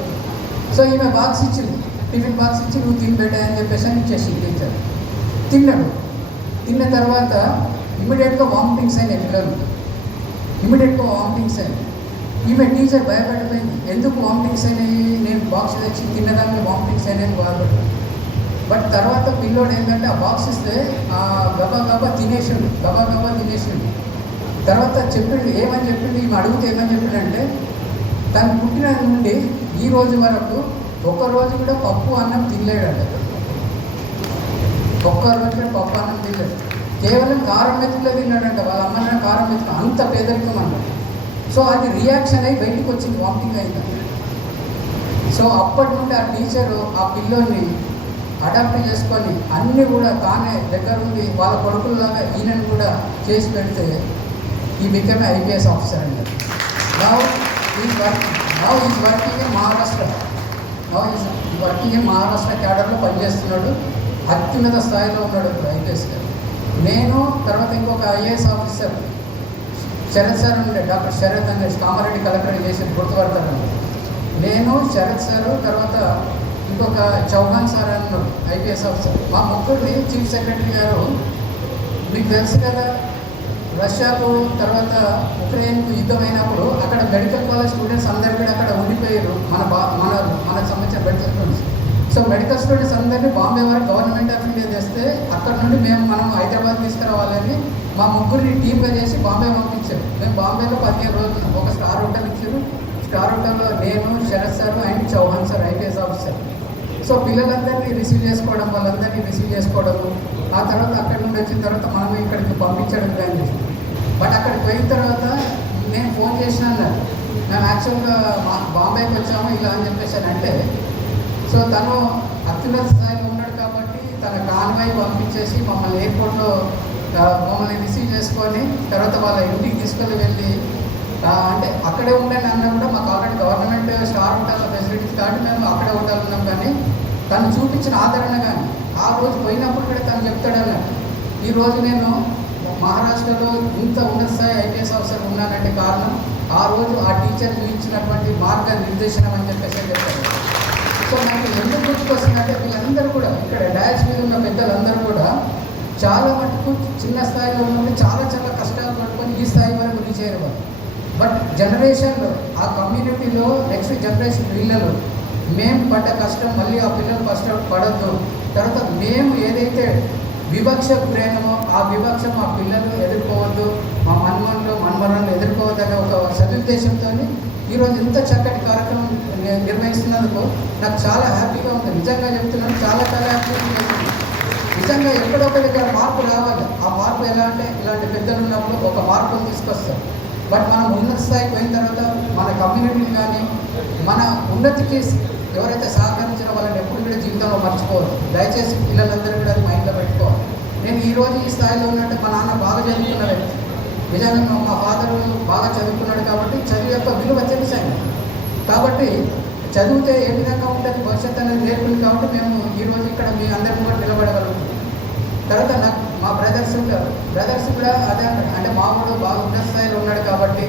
సో ఈమె బాక్స్ ఇచ్చింది, టిఫిన్ బాక్స్ ఇచ్చి నువ్వు తినబెట్టా అని చెప్పేసి అని ఇచ్చేసింది టీచర్. తిన్నాడు. తిన్న తర్వాత ఇమ్మీడియట్గా వామిటింగ్స్ అయినాయి పిల్లలు, ఇమ్మీడియట్గా వామిటింగ్స్ అయినాయి. ఈమె టీచర్ భయపడిపోయింది, ఎందుకు వామిటింగ్స్ అయినాయి, నేను బాక్స్ తెచ్చి తిన్నదానికి వామిటింగ్స్ అయినాయి బాధపడ్డాడు. బట్ తర్వాత పిల్లోడు ఏంటంటే ఆ బాక్స్ ఇస్తే గబా తినేసిండు. తర్వాత చెప్పిండు, ఏమని చెప్పిండు, ఈమె అడిగితే ఏమని చెప్పిండంటే తను పుట్టిన నుండి ఈ రోజు వరకు ఒక్కరోజు కూడా పప్పు అన్నం తినలేడంట. ఒక్కరోజు కూడా పప్పు అన్నం తినలేదు, కేవలం కారం మెతుకులో తిన్నాడంట. వాళ్ళ అమ్మన్న కారం మెతుకు, అంత పేదరికం అన్నమాట. సో అది రియాక్షన్ అయ్యి బయటికి వచ్చింది, వామిటింగ్ అయింది. సో అప్పటి నుండి ఆ టీచరు ఆ పిల్లోని అడాప్ట్ చేసుకొని అన్నీ కూడా తానే దగ్గరుండి వాళ్ళ కొడుకుల్లాగా ఈయనను కూడా చేసి పెడితే ఈ బికమ్ ఐపీఎస్ ఆఫీసర్ అండి. Now is working in Maharashtra. Maharashtra క్యాడర్లో పనిచేస్తున్నాడు, అత్యున్నత స్థాయిలో ఉన్నాడు ఇప్పుడు ఐపీఎస్ గారు. నేను తర్వాత ఇంకొక ఐఏఎస్ ఆఫీసర్ శరత్ సార్ ఉండే, డాక్టర్ శరత్ అనేసి కామారెడ్డి కలెక్టర్ చేసి గుర్తుపడతాను. నేను శరత్ సారు, తర్వాత ఇంకొక చౌహాన్ సార్ అన్నాడు ఐపీఎస్ ఆఫీసర్. మా ముగ్గురిని చీఫ్ సెక్రటరీ గారు, మీకు తెలుసు కదా రష్యాకు తర్వాత ఉక్రెయిన్కు యుద్ధం అయినప్పుడు అక్కడ మెడికల్ కాలేజ్ స్టూడెంట్స్ అందరు కూడా అక్కడ ఉండిపోయారు, మనకు సంబంధించిన medical students. So medical students అందరినీ బాంబే వరకు గవర్నమెంట్ ఆఫ్ ఇండియా తెస్తే అక్కడ నుండి మనం హైదరాబాద్ తీసుకురావాలని మా ముగ్గురిని టీమ్గా చేసి బాంబే పంపించారు. మేము బాంబేలో 15 రోజులు ఒక స్టార్ హోటల్ ఇచ్చారు. స్టార్ హోటల్లో నేను, Sharath sir and Chauhan sir IPS officer. So పిల్లలందరినీ రిసీవ్ చేసుకోవడం, వాళ్ళందరినీ రిసీవ్ చేసుకోవడము, ఆ తర్వాత అక్కడి నుండి వచ్చిన తర్వాత మనం ఇక్కడికి పంపించడం ప్లాన్ చేసాం. బట్ అక్కడికి పోయిన తర్వాత నేను ఫోన్ చేసిన అన్నారు, మేము యాక్చువల్గా బాంబేకి వచ్చాము ఇలా అని చెప్పేసి అంటే, సో తను అత్యున్నత స్థాయిలో ఉన్నాడు కాబట్టి తన కాన్వాయ్ పంపించేసి మమ్మల్ని ఎయిర్పోర్ట్లో మమ్మల్ని రిసీవ్ చేసుకొని తర్వాత వాళ్ళ ఇంటికి తీసుకొని వెళ్ళి, అంటే అక్కడే ఉండే అన్న కూడా మాకు already government star hotel facilities కాబట్టి మేము అక్కడే ఉండాలన్నాం. కానీ తను చూపించిన ఆదరణ కానీ ఆ రోజు పోయినప్పుడు కూడా తను చెప్తాడన్న, ఈరోజు నేను మహారాష్ట్రలో ఇంత ఉన్నత స్థాయి ఐపీఎస్ ఆఫీసర్ ఉన్నానంటే కారణం ఆ రోజు ఆ టీచర్ చూపించినటువంటి మార్గ నిర్దేశనం అని చెప్పేసి చెప్తారు. సో నాకు ఎందుకు గుర్తుకొస్తుందంటే వీళ్ళందరూ కూడా ఇక్కడ డయాస్ మీద ఉన్న పెద్దలందరూ కూడా చాలా మటుకు చిన్న స్థాయిలో ఉన్నప్పుడు చాలా చాలా కష్టాలు పడుకొని ఈ స్థాయి వరకు రీచ్ అయ్యారు వాళ్ళు. బట్ జనరేషన్లో ఆ కమ్యూనిటీలో నెక్స్ట్ జనరేషన్ పిల్లలు మేము పడ్డ కష్టం మళ్ళీ ఆ పిల్లలు కష్టపడద్దు, తర్వాత మేము ఏదైతే వివక్షకు గురైనమో ఆ వివక్ష మా పిల్లలు ఎదుర్కోవద్దు, మా మన్మరణలు ఎదుర్కోవద్దు అనే ఒక సదుద్దేశంతో ఈరోజు ఇంత చక్కటి కార్యక్రమం నిర్వహిస్తున్నందుకు నాకు చాలా హ్యాపీగా ఉంటుంది. నిజంగా చెప్తున్నాను, చాలా చాలా హ్యాపీగా ఉంటుంది. నిజంగా ఎక్కడొక దగ్గర మార్పు రావాలి. ఆ మార్పు ఎలా అంటే ఇలాంటి పెద్దలు ఉన్నప్పుడు ఒక మార్పును తీసుకొస్తారు. బట్ మనం ఉన్నత స్థాయికి పోయిన తర్వాత మన కమ్యూనిటీని కానీ మన ఉన్నతికి ఎవరైతే సహకరించిన వాళ్ళని ఎప్పుడు కూడా జీవితంలో మర్చిపోవాలి. దయచేసి పిల్లలందరూ కూడా అది మైండ్లో పెట్టుకోవాలి. నేను ఈరోజు ఈ స్థాయిలో ఉన్నట్టు మా నాన్న బాగా చదువుకున్న వ్యక్తి, నిజంగా మా ఫాదరు బాగా చదువుకున్నాడు కాబట్టి చదువు యొక్క విలువ తెలిసాను. కాబట్టి చదివితే ఏ విధంగా ఉంటుంది భవిష్యత్తు అనేది నేర్పింది కాబట్టి మేము ఈరోజు ఇక్కడ మీ అందరికీ కూడా నిలబడగలుగుతాం. తర్వాత నాకు మా బ్రదర్స్ కూడా అదే అంటే మామూలు బాగా ఉన్నత స్థాయిలో ఉన్నాడు కాబట్టి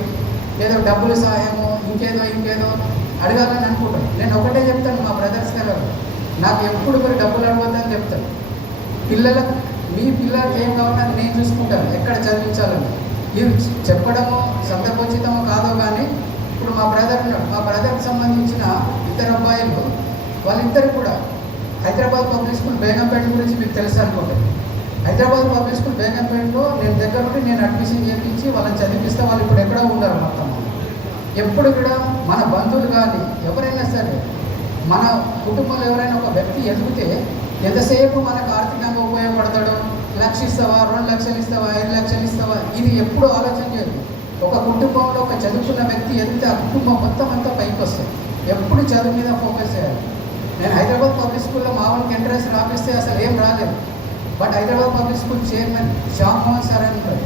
ఏదో డబ్బులు సహాయము ఇంకేదో అడగాలని అనుకుంటాను. నేను ఒకటే చెప్తాను మా బ్రదర్స్ గారు, నాకు ఎప్పుడు మరి డబ్బులు అడగొద్దని చెప్తాను. మీ పిల్లలకి ఏం కావాలని నేను చూసుకుంటాను, ఎక్కడ చదివించాలని. ఇది చెప్పడము సందర్భోచితమో కాదో కానీ ఇప్పుడు మా బ్రదర్ ఉన్నాడు, మా బ్రదర్కి సంబంధించిన ఇద్దరు అబ్బాయిలు వాళ్ళిద్దరు కూడా హైదరాబాద్ పబ్లిక్ స్కూల్ బేగంపేట గురించి మీకు తెలుసు అనుకుంటారు. హైదరాబాద్ పబ్లిక్ స్కూల్ బేగంపేటలో నేను దగ్గర ఉండి నేను అడ్మిషన్ చేయించి వాళ్ళని చదివిస్తే వాళ్ళు ఇప్పుడు ఎక్కడో ఉన్నారు. మొత్తం ఎప్పుడు కూడా మన బంధువులు కానీ ఎవరైనా సరే మన కుటుంబంలో ఎవరైనా ఒక వ్యక్తి ఎదిగితే ఎంతసేపు మనకు ఆర్థికంగా ఉపయోగపడతాడో, 1,00,000 ఇస్తావా, 2 లక్షలు ఇస్తావా, 5 లక్షలు ఇస్తావా, ఇది ఎప్పుడు ఆలోచన చేయదు. ఒక కుటుంబంలో ఒక చదువుకున్న వ్యక్తి ఎదిగితే ఆ కుటుంబం మొత్తం అంతా పైకి వస్తుంది. ఎప్పుడు చదువు మీద ఫోకస్ చేయాలి. నేను హైదరాబాద్ పబ్లిక్ స్కూల్లో మా వాళ్ళకి ఎంట్రన్స్ రాపిస్తే అసలు ఏం రాలేదు. But Hyderabad public school chairman Shyam Mohan sir అని ఉంటారు,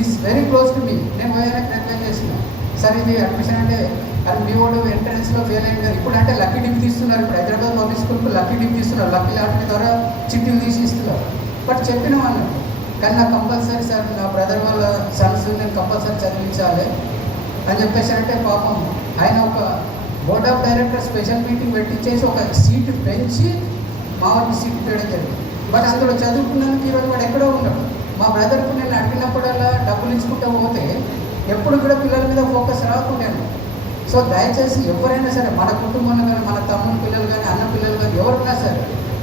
is very close to me. నేను పోయానికి రిక్వెస్ట్ చేసిన, సార్ ఇది అడ్మిషన్ అంటే అది మీ వాడు ఎంట్రన్స్లో ఫెయిల్ అయింది కదా, ఇప్పుడు అంటే లక్కీ డిప్ తీస్తున్నారు. ఇప్పుడు హైదరాబాద్ పబ్లిక్ స్కూల్కి లక్కీ డిప్ తీస్తున్నారు, లక్కీ లాటరీ ద్వారా చిట్టీలు తీసి ఇస్తున్నారు. బట్ చెప్పిన వాళ్ళు కానీ నాకు కంపల్సరీ సార్ నా బ్రదర్ వాళ్ళ సన్స్ నేను కంపల్సరీ చదివించాలి అని చెప్పేసి అంటే పాపం ఆయన ఒక board of director special meeting పెట్టించేసి ఒక సీటు పెంచి మా వాడికి సీట్ ఇవ్వడం జరిగింది. బట్ అందులో చదువుకున్నందుకు ఈరోజు వాడు ఎక్కడో ఉన్నాడు. మా బ్రదర్కు నేను అడిగినప్పుడల్లా డబ్బులు ఇచ్చుకుంటూ పోతే ఎప్పుడు కూడా పిల్లల మీద ఫోకస్ రాకుండాను. సో దయచేసి ఎవరైనా సరే మన కుటుంబంలో కానీ మన తమ్ముని పిల్లలు కానీ అన్న పిల్లలు కానీ ఎవరైనా సరే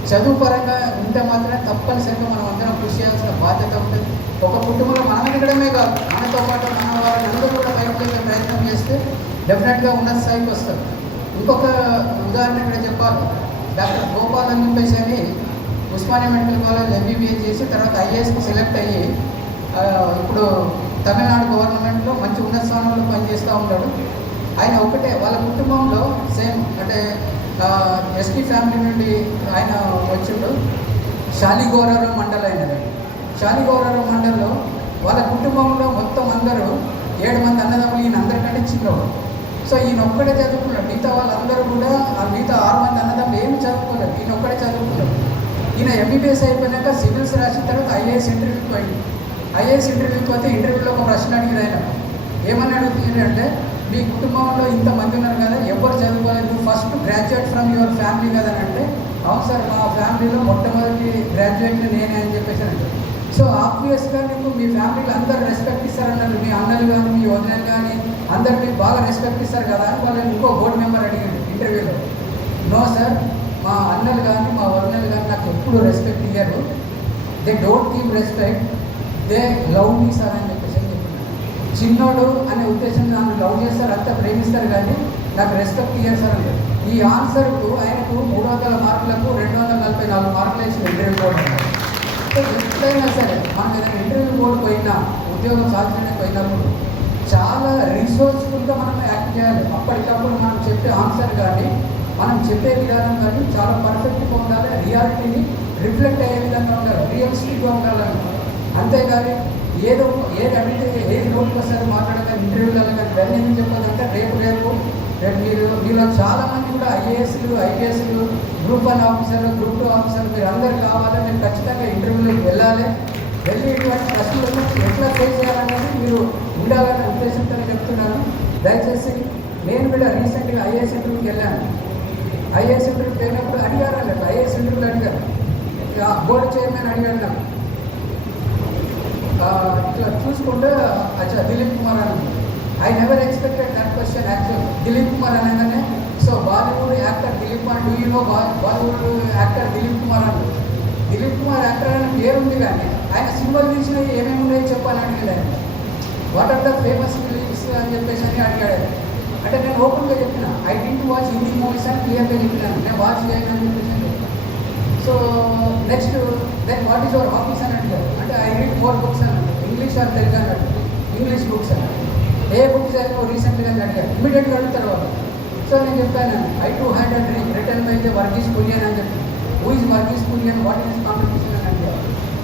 చదువు పరంగా ఉంటే మాత్రమే తప్పనిసరిగా మనం అందరం కృషి చేయాల్సిన బాధ్యత ఉంటుంది. ఒక కుటుంబంలో మనం ఎదగడమే కాదు, మనతో పాటు మన వారిని అందరూ కూడా బయటకు వెళ్ళే ప్రయత్నం చేస్తే డెఫినెట్గా ఉన్నత స్థాయికి వస్తారు. ఇంకొక ఉదాహరణ ఇక్కడ చెప్పాలి, డాక్టర్ గోపాల్ అని చెప్పేసి అని ఉస్మానియా మెడికల్ కాలేజ్ ఎంబీబీఎస్ చేసి తర్వాత ఐఏఎస్కి సెలెక్ట్ అయ్యి ఇప్పుడు తమిళనాడు గవర్నమెంట్లో మంచి ఉన్నత స్థానంలో పనిచేస్తూ ఉంటాడు. ఆయన ఒకటే వాళ్ళ కుటుంబంలో సేమ్ అంటే ఎస్టీ ఫ్యామిలీ నుండి ఆయన వచ్చిండు. శాలిగోరారం మండల్ అయినది. శాలిగోరారం మండల్లో వాళ్ళ కుటుంబంలో మొత్తం అందరూ 7 మంది అన్నదమ్ములు, ఈయన అందరికంటే చిన్నవాడు. సో ఈయన ఒక్కడే చదువుకున్నాడు, మిగతా వాళ్ళందరూ కూడా ఆ మిగతా 6 మంది అన్నదమ్ములు ఏమి చదువుకోలేదు, ఈయన ఒక్కడే చదువుకున్నాడు. ఈయన ఎంబీబీఎస్ అయిపోయినాక సివిల్స్ రాసిన తర్వాత ఐఏఎస్ ఇంటర్వ్యూకి పోయింది. ఐఏఎస్ ఇంటర్వ్యూకి పోతే ఇంటర్వ్యూలో ఒక ప్రశ్న అడిగింది ఆయన, ఏమని అడుగుతుంది అంటే మీ కుటుంబంలో ఇంతమంది ఉన్నారు కదా, ఎవరు చదువుకోలేదు, first graduate from your family కదా అని అంటే అవును సార్ మా ఫ్యామిలీలో మొట్టమొదటి గ్రాడ్యుయేట్ నేనే అని చెప్పేసి అంటే. సో ఆబ్వియస్గా మీకు మీ ఫ్యామిలీలో అందరు రెస్పెక్ట్ ఇస్తారన్నారు, మీ అన్నలు కానీ మీ వదినలు కానీ అందరు మీకు బాగా రెస్పెక్ట్ ఇస్తారు కదా అని వాళ్ళని ఇంకో బోర్డు మెంబర్ అడిగాడు ఇంటర్వ్యూలో. నో సార్ మా అన్నలు కానీ మా వదినలు కానీ నాకు ఎప్పుడు రెస్పెక్ట్ ఇయ్యారు, they don't give respect, they love me sir అని చెప్పేసి అని చెప్పినాడు. చిన్నోడు అనే ఉద్దేశం నన్ను లవ్ చేస్తారు, అంతా ప్రేమిస్తారు కానీ నాకు రెస్పెక్ట్ ఇయ్యారు సార్ అంటే. ఈ ఆన్సర్కు ఆయనకు 300 మార్కులకు 244 మార్కులు వేసిన ఇంటర్వ్యూ బోర్డు అన్నారు. సో ఎప్పుడైనా సరే మనం ఏదైనా ఇంటర్వ్యూ బోర్డు పోయినా ఉద్యోగం సాధించడానికి పోయినప్పుడు చాలా రిసోర్స్ఫుల్గా మనం యాక్ట్ చేయాలి. అప్పటికప్పుడు మనం చెప్పే ఆన్సర్ కానీ మనం చెప్పే విధానం కానీ చాలా పర్ఫెక్ట్గా ఉండాలి, రియాలిటీని రిఫ్లెక్ట్ అయ్యే విధంగా ఉండాలి, రియలిస్టిక్గా ఉండాలని. అంతేగాని ఏది అడిగితే ఏది నోటికి వస్తుంది మాట్లాడగానే ఇంటర్వ్యూలలో కానీ ఇవన్నీ ఏం చెప్పాలంటే రేపు మీలో చాలామంది కూడా ఐఏఎస్లు ఐపీఎస్లు గ్రూప్ 1 ఆఫీసర్లు గ్రూప్ 2 ఆఫీసర్లు మీరు అందరు కావాలి, మీరు ఖచ్చితంగా ఇంటర్వ్యూలోకి వెళ్ళాలి, వెళ్ళి ఇటువంటి ప్రశ్నలను ఎట్లా ఫేస్ చేయాలనేది మీరు ఉండాలనే ఉద్దేశంతో చెప్తున్నాను. దయచేసి నేను కూడా రీసెంట్గా ఐఏఎస్ ఇంటర్వ్యూకి వెళ్ళాను. ఐఏఎస్ ఇంటర్వ్యూకి వెళ్ళినప్పుడు అడిగారు అన్నట్టు, ఐఏఎస్ ఇంటర్వ్యూలు అడిగారు, బోర్డు చైర్మన్ అడిగాడు నాకు ఇట్లా చూసుకుంటే అచ్చా దిలీప్ కుమార్ అని. I never expected that question actual. Dilip Kumar అనగానే so Bollywood actor Dilip Kumar, do you know Bollywood actor Dilip Kumar అని. దిలీప్ కుమార్ యాక్టర్ అని పేరు ఉంది కానీ ఆయన సినిమాలు తీసినవి ఏమేమి ఉన్నాయో చెప్పాలని అడిగాడు ఆయన. What are the famous films అని చెప్పేసి అని అడిగాడు. అంటే నేను ఓపెన్గా చెప్పిన I didn't watch Hindi movies అని క్లియర్గా చెప్పినాను, నేను వాచ్ చేయను అని చెప్పేసి. So next then what is your hobbies అని అడిగారు. అంటే ఐ రీడ్ మోర్ బుక్స్ అని అంటే ఇంగ్లీష్ ఆర్ తెలుగు అన్నట్టు. ఇంగ్లీష్ బుక్స్ అని ఏ బుక్స్ అయినా రీసెంట్గా అడిగారు, ఇమీడియట్గా అడుగుతారు వాళ్ళు. సో నేను చెప్పాను I to had and return by the Verghese Kurien అని చెప్పి. Who is Verghese Kurien, what is competition అని అడిగారు.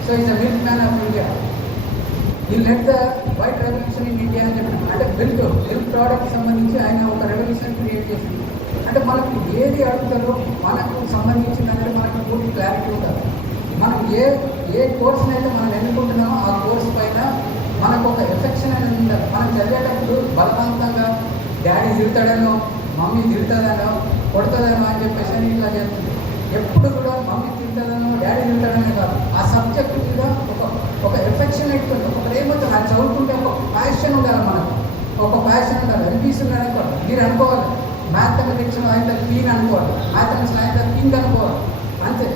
So is the milk man of India, he led the white revolution in India అని చెప్పి. అంటే మిల్క్ ప్రోడక్ట్ సంబంధించి ఆయన ఒక రెవల్యూషన్ క్రియేట్ చేసింది. అంటే మనకు ఏది అడుగుతారో మనకు సంబంధించిందంటే మనకు పూర్తి క్లారిటీ ఉంటుంది. మనం ఏ కోర్స్ని అయితే మనం ఎన్నుకుంటున్నామో ఆ కోర్స్ పైన మనకు ఒక ఎఫెక్షన్ అనేది ఉండాలి. మనం చదివేటప్పుడు బలవంతంగా డాడీ తిడతాడనో మమ్మీ తిడతాదనో కొడతాదనో అని చెప్పేసి ఇట్లా చేస్తుంది. ఎప్పుడు కూడా మమ్మీ తిడతాదనో డాడీ తిడతాడనే కాదు, ఆ సబ్జెక్టు మీద ఒక ఎఫెక్షన్ ఉంటుంది, ఒక ప్రేమ ఉంటుంది. అది చదువుకుంటే ఒక ప్యాషన్ ఉండాలి, మనకు ఒక ప్యాషన్ ఉండాలి. ఎంపీసీ ఉన్నాడు అనుకోవాలి, మీరు అనుకోవాలి మ్యాథమెటిక్స్ అయితే క్లీన్ అనుకోవాలి, మ్యాథమెటిక్స్ అయితే కింగ్ అనుకోవాలి, అంతే.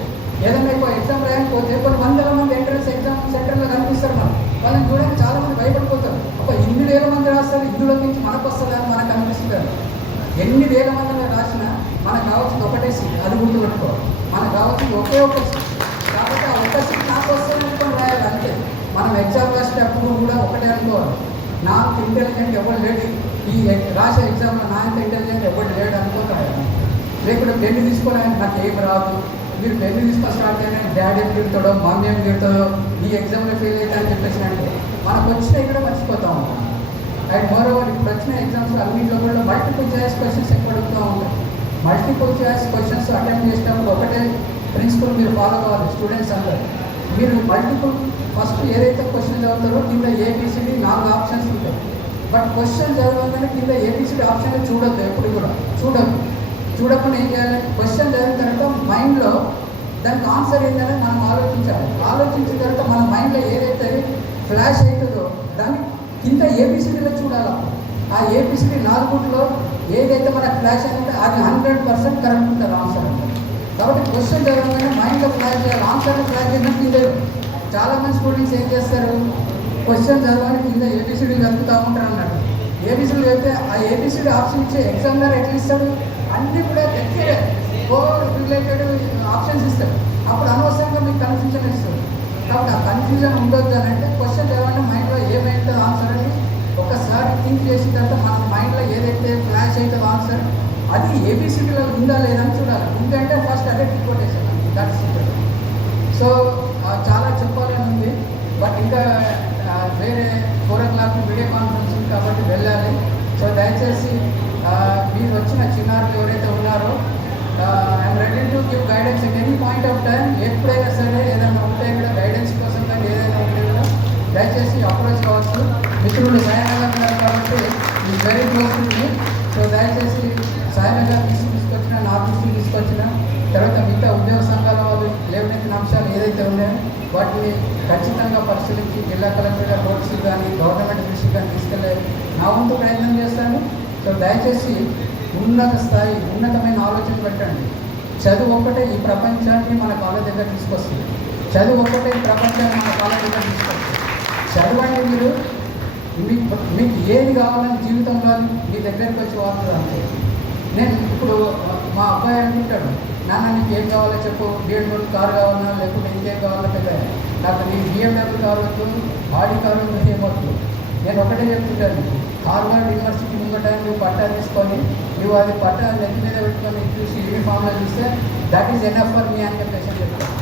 ఏదైనా ఎక్కువ ఎగ్జామ్ రాయకపోతే కొన్ని వందల మంది ఎంట్రన్స్ ఎగ్జామ్ సెంటర్లో కనిపిస్తారు, మనం వాళ్ళని చూడడానికి చాలామంది భయపడిపోతారు. ఒక ఇన్ని వేల మంది రాస్తారు, ఇందులో నుంచి మనకు వస్తుంది అని మనకు అనిపిస్తుంది. ఎన్ని వేల మందిలో రాసినా మనకు కావాల్సింది ఒకటే సీట్, అది గుర్తుపెట్టుకోవాలి. మనకు కావాల్సింది ఒకే ఒక సీట్. కాబట్టి ఆ ఒక్క సీట్ నాకు వస్తుంది అనుకోని రాయాలి, అంతే. మనం ఎగ్జామ్ రాసేటప్పుడు కూడా ఒకటే అనుకోవాలి, నాకు ఇంటెలిజెంట్ ఎవరు లేడు ఈ రాసే ఎగ్జామ్లో, నా ఇంత ఇంటెలిజెంట్ ఎవరు లేడు అనుకుంటారు. లేకుంటే పెళ్లి తీసుకోవాలని నాకు ఏం రాదు, మీరు పెళ్లి తీసుకొని స్టార్ట్ అయినా డాడీ ఏం తిడతాడో మమ్మీ ఏం తిడతాడో ఈ ఎగ్జామ్లో ఫెయిల్ అవుతా అని చెప్పేసి అంటే మనకు వచ్చినవి కూడా మర్చిపోతూ ఉంటాం. అండ్ మోరోవర్ ఇప్పుడు వచ్చిన ఎగ్జామ్స్ అన్నింటిలో కూడా మల్టిపుల్ చాయిస్ క్వశ్చన్స్ ఎక్కువ అడుగుతూ ఉంటాయి. మల్టిపుల్ చాయిస్ క్వశ్చన్స్ అటెంప్ట్ చేసినప్పుడు ఒకటే ప్రిన్సిపల్ మీరు ఫాలో కావాలి స్టూడెంట్స్ అందరూ. మీరు మల్టిపుల్ ఫస్ట్ ఏదైతే క్వశ్చన్ చదువుతారో కింద ఏబిసిడి 4 ఆప్షన్స్ ఉంటాయి. బట్ క్వశ్చన్ చదవగానే కింద ఏబిసిడి ఆప్షన్ చూడొద్దు, ఎప్పుడు కూడా చూడకుండా ఏం చేయాలి, క్వశ్చన్ చదివిన తర్వాత మైండ్లో దానికి ఆన్సర్ ఏంటనే మనం ఆలోచించాలి. ఆలోచించిన తర్వాత మన మైండ్లో ఏదైతే ఫ్లాష్ అవుతుందో దాన్ని కింద ఏబిసిడీలో చూడాలి. ఆ ఏబిసిడి 4 ఏదైతే మనకు ఫ్లాష్ అయిందో అది 100% కరెక్ట్ ఉంటుంది ఆన్సర్ అంటే. కాబట్టి క్వశ్చన్ చదవగానే మైండ్లో ఫ్లాష్ చేయాలి, ఆన్సర్లో ఫ్లాష్ చేయడానికి కింద. చాలామంది స్టూడెంట్స్ ఏం చేస్తారు, క్వశ్చన్ చదవడానికి కింద ఏబిసిడీ చదువుతూ ఉంటారు అన్నాడు. ఏబిసిడీ చెప్తే ఆ ఏబిసిడీ ఆప్షన్ ఇచ్చే ఎగ్జామినర్ ఎట్లా ఇస్తాడు, అన్నీ కూడా దగ్గరే రిలేటెడ్ ఆప్షన్స్ ఇస్తాడు. అప్పుడు అనవసరంగా మీకు కన్ఫ్యూజన్ ఇస్తుంది. కాబట్టి ఆ కన్ఫ్యూజన్ ఉండొద్దు అని అంటే క్వశ్చన్ చదవండి, మైండ్లో ఏమైతుందో ఆన్సర్ అని ఒకసారి థింక్ చేసిన తర్వాత మన మైండ్లో ఏదైతే ఫ్లాష్ అవుతుందో ఆన్సర్ అది ఏబిసిడీలో ఉందా లేదని చూడాలి. ఎందుకంటే ఫస్ట్ అదే టిక్కొటేషన్ దట్స్ ఇట్. సో చాలా చెప్పాలని ఉంది, బట్ ఇంకా వేరే 4 o'clock వీడియో కాన్ఫరెన్స్ ఉంది కాబట్టి వెళ్ళాలి. సో దయచేసి మీరు వచ్చిన చిన్నారులు ఎవరైతే ఉన్నారో I'm ready to give guidance in any point of time. ఎప్పుడైనా సరే ఏదైనా ఉంటే కూడా గైడెన్స్ కోసం కానీ ఏదైనా ఉంటే కూడా దయచేసి అప్రోచ్ కావచ్చు. మిత్రులు సాయినగర్ గారు కాబట్టి ఈ very close to me. So దయచేసి సాయినగర్ తీసుకొచ్చిన, నా దృష్టికి తీసుకొచ్చిన తర్వాత మిగతా ఉద్యోగ సంఘాల వాళ్ళు లేవనెత్తిన అంశాలు ఏదైతే ఉన్నాయో వాటిని ఖచ్చితంగా పరిశీలించి జిల్లా కలెక్టర్ గారి నోట్స్ కానీ గవర్నమెంట్ దృష్టికి కానీ తీసుకెళ్ళే నా వంతు ప్రయత్నం చేస్తాను. సో దయచేసి ఉన్నత స్థాయి, ఉన్నతమైన ఆలోచన పెట్టండి. చదువు ఒక్కటే ఈ ప్రపంచాన్ని మన కాళ్ళ దగ్గర తీసుకొస్తుంది. చదువు ఒక్కటే ఈ ప్రపంచాన్ని మన కాళ్ళ దగ్గర తీసుకొస్తుంది. చదవండి, మీరు మీకు ఏది కావాలని జీవితంలో మీ దగ్గరికి వచ్చి వాడుతుంది అంతే. నేను ఇప్పుడు మా అబ్బాయి అనుకుంటాడు, నాన్న నీకు ఏం కావాలో చెప్పు, BMW కారు కావాలన్నా లేకపోతే ఇంకేం కావాలో పెద్ద, నాకు నీ BMW కారు వద్దు, ఆడి కారు వద్దు, ఏమొద్దు. నేను ఒకటే చెప్తుంటాను, హార్వర్డ్ యూనివర్సిటీ ముంగట నువ్వు పట్టా తీసుకొని నువ్వు అది పట్టా నెత్తి మీద పెట్టుకొని చూసి యూనిఫామ్లో చూస్తే that is enough for me అని చెప్పేసి చెప్తాను.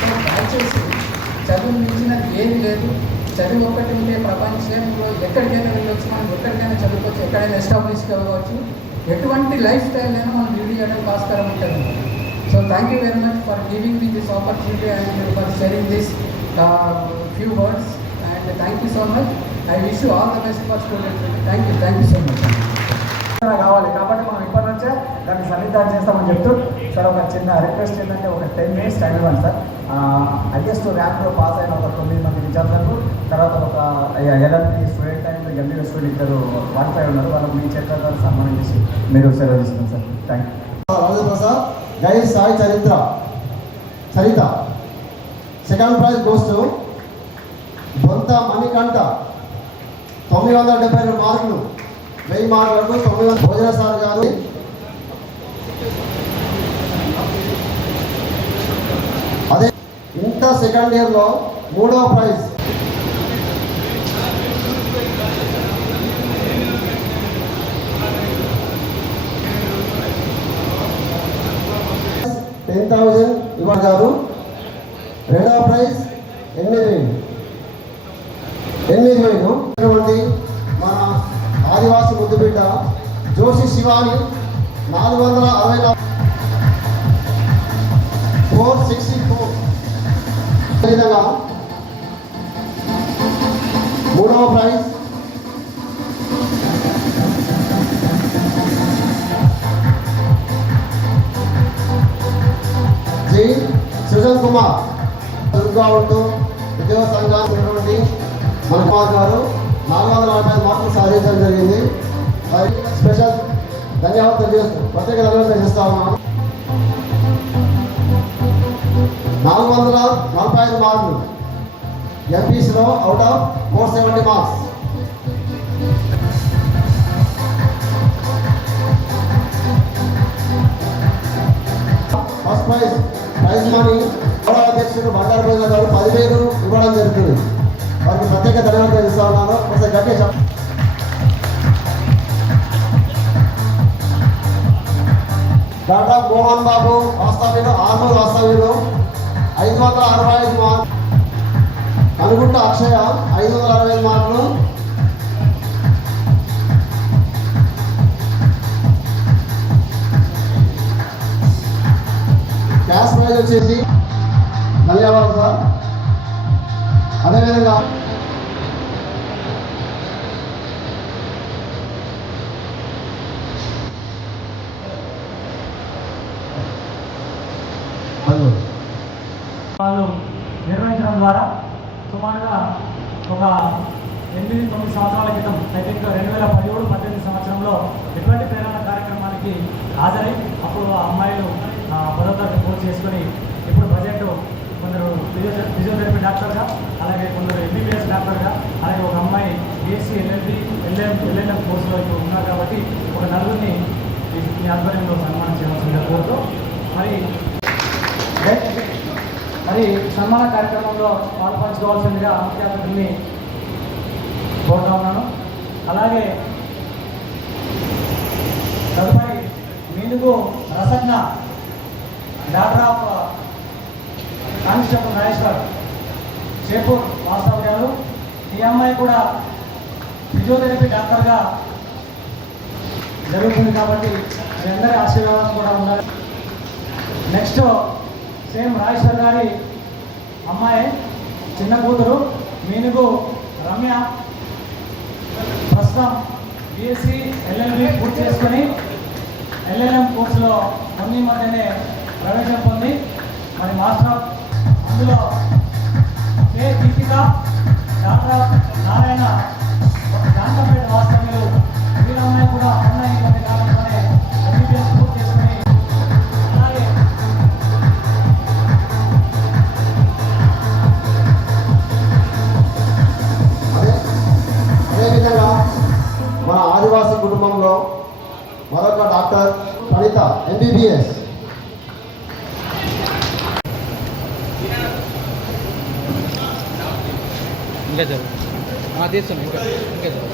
సో దయచేసి చదువు మించినది ఏది లేదు. చదువు ఒకటి ఉంటే ప్రపంచంలో ఎక్కడికైనా వెళ్ళొచ్చు, మనం ఎక్కడికైనా చదువుకోవచ్చు, ఎక్కడైనా ఎస్టాబ్లిష్ అవ్వచ్చు, ఎటువంటి లైఫ్ స్టైల్ అయినా మనం లీడ్ చేయడానికి ఆస్కారం ఉంటుంది. So thank you very much for giving me this opportunity and for sharing this few words and thank you so much. I wish you all the best for students. Thank you so much. కావాలి కాబట్టి మనం ఇప్పటి నుంచే దాన్ని సన్నిధానం చేస్తామని చెప్తూ sir ఒక చిన్న రిక్వెస్ట్ ఏంటంటే ఒక 10 minutes టైం ఇవ్వండి సార్. హైయెస్ట్ ర్యాంక్లో పాస్ అయిన ఒక 9 మంది విద్యార్థులకు, తర్వాత ఒక LLB student and MBA student ఇద్దరు క్వాలిఫై ఉన్నారు, వాళ్ళకి మీ చేతుల సన్మానం చేసి మీరు సెలవు తీసుకుంటాం sir. Thank you. Rajaprasad, guide Sai Charitha. Second prize goes to Bontha Manikanta, 972 మార్కులు, 1000 మార్కులకు 900. భోజన సార్ గారు అదే ఇంటర్ సెకండ్ ఇయర్లో 3వ ప్రైజ్. $10,000 ఇవ్వాలి గారు. 2వ ప్రైజ్ 8,000 మన ఆదివాసి ముద్దుబిడ్డ జోషి శివాని 464 464. అదేవిధంగా 3వ ప్రైజ్ జై సృజన్ కుమార్ దుర్గా ఉంటూ ఉద్యోగ సంఘానికి మన కుమార్ గారు 445 మార్కులు సాధించడం జరిగింది. వారికి స్పెషల్ ధన్యవాదాలు చేస్తూ ప్రత్యేక ధన్యవాదాలు చేస్తా ఉన్నాను. 445 మార్కులు ఎంపీసీలో out of 470 marks. First prize money గౌరవ అధ్యక్షుడు బండారు భోజన గారు 10,000 ఇవ్వడం జరుగుతుంది. వారికి ప్రత్యేక ధన్యవాదాలు ఇస్తా ఉన్నాను. ఒకసారి గట్టిగా డాక్టర్ మోహన్ బాబు వాస్తవ్యులు ఆర్మూరు వాస్తవ్యులు 565 మార్కులు. అనుగుంట అక్షయ 565 మార్కులు. క్యాష్ ప్రైజ్ వచ్చేసి ధన్యవాదాలు సార్. అదేవిధంగా వాళ్ళు నిర్వహించడం ద్వారా సుమారుగా ఒక 8-9 సంవత్సరాల క్రితం ఐ థింక్ 2017-18 సంవత్సరంలో ఎటువంటి ప్రేరణ కార్యక్రమానికి హాజరై అప్పుడు ఆ అమ్మాయిలు 10వ తరగతి పూర్తి చేసుకొని ఇప్పుడు ప్రజెంట్ కొందరు ఫిజియోథెరపీ డాక్టర్గా, అలాగే కొందరు ఎంబీబీఎస్ డాక్టర్గా, అలాగే ఒక అమ్మాయి బీఎస్సీ ఎల్ఎల్ఎం కోర్సులో ఇప్పుడు ఉన్నారు. కాబట్టి ఒక నలుగురిని మీ ఆధ్వర్యంలో సన్మానం చేయవలసిందిగా కోరుతూ మరి సన్మాన కార్యక్రమంలో పాల్పంచుకోవాల్సిందిగా ముఖ్య అతిథుల్ని కోరుతా ఉన్నాను. అలాగే తదుపరి Meenugu Rasagna doctor of constable Nageshwar Chepur Vastav గారు. ఈ అమ్మాయి కూడా ఫిజియోథెరపీ డాక్టర్గా జరుగుతుంది. కాబట్టి మీ అందరి ఆశీర్వాదం కూడా ఉండాలి. నెక్స్ట్ సేమ్ రాజేశ్వర్ గారి అమ్మాయి చిన్న కూతురు మీనుగు రమ్య ప్రస్తుతం బీఎస్సీ ఎల్ఎల్బి పూర్తి చేసుకొని ఎల్ఎల్ఎం కోర్సులో కొన్ని మధ్యనే ప్రవేశం పొంది మరి మాస్టర్ అందులో కే దీపిక డాక్టర్ నారాయణ జాంతపేట వాస్తవ్యులు వీరమ్మాయి కూడా అమ్మాయి కొన్ని కాలంలోనే ఎంబీబీఎస్ పూర్తి చేసుకొని అలాగే అదేవిధంగా మన ఆదివాసీ కుటుంబంలో మరొక డాక్టర్ ప్రణీత ఎంబీబీఎస్. ఇంకా చదువు తీస్తాను ఇంకా చదువు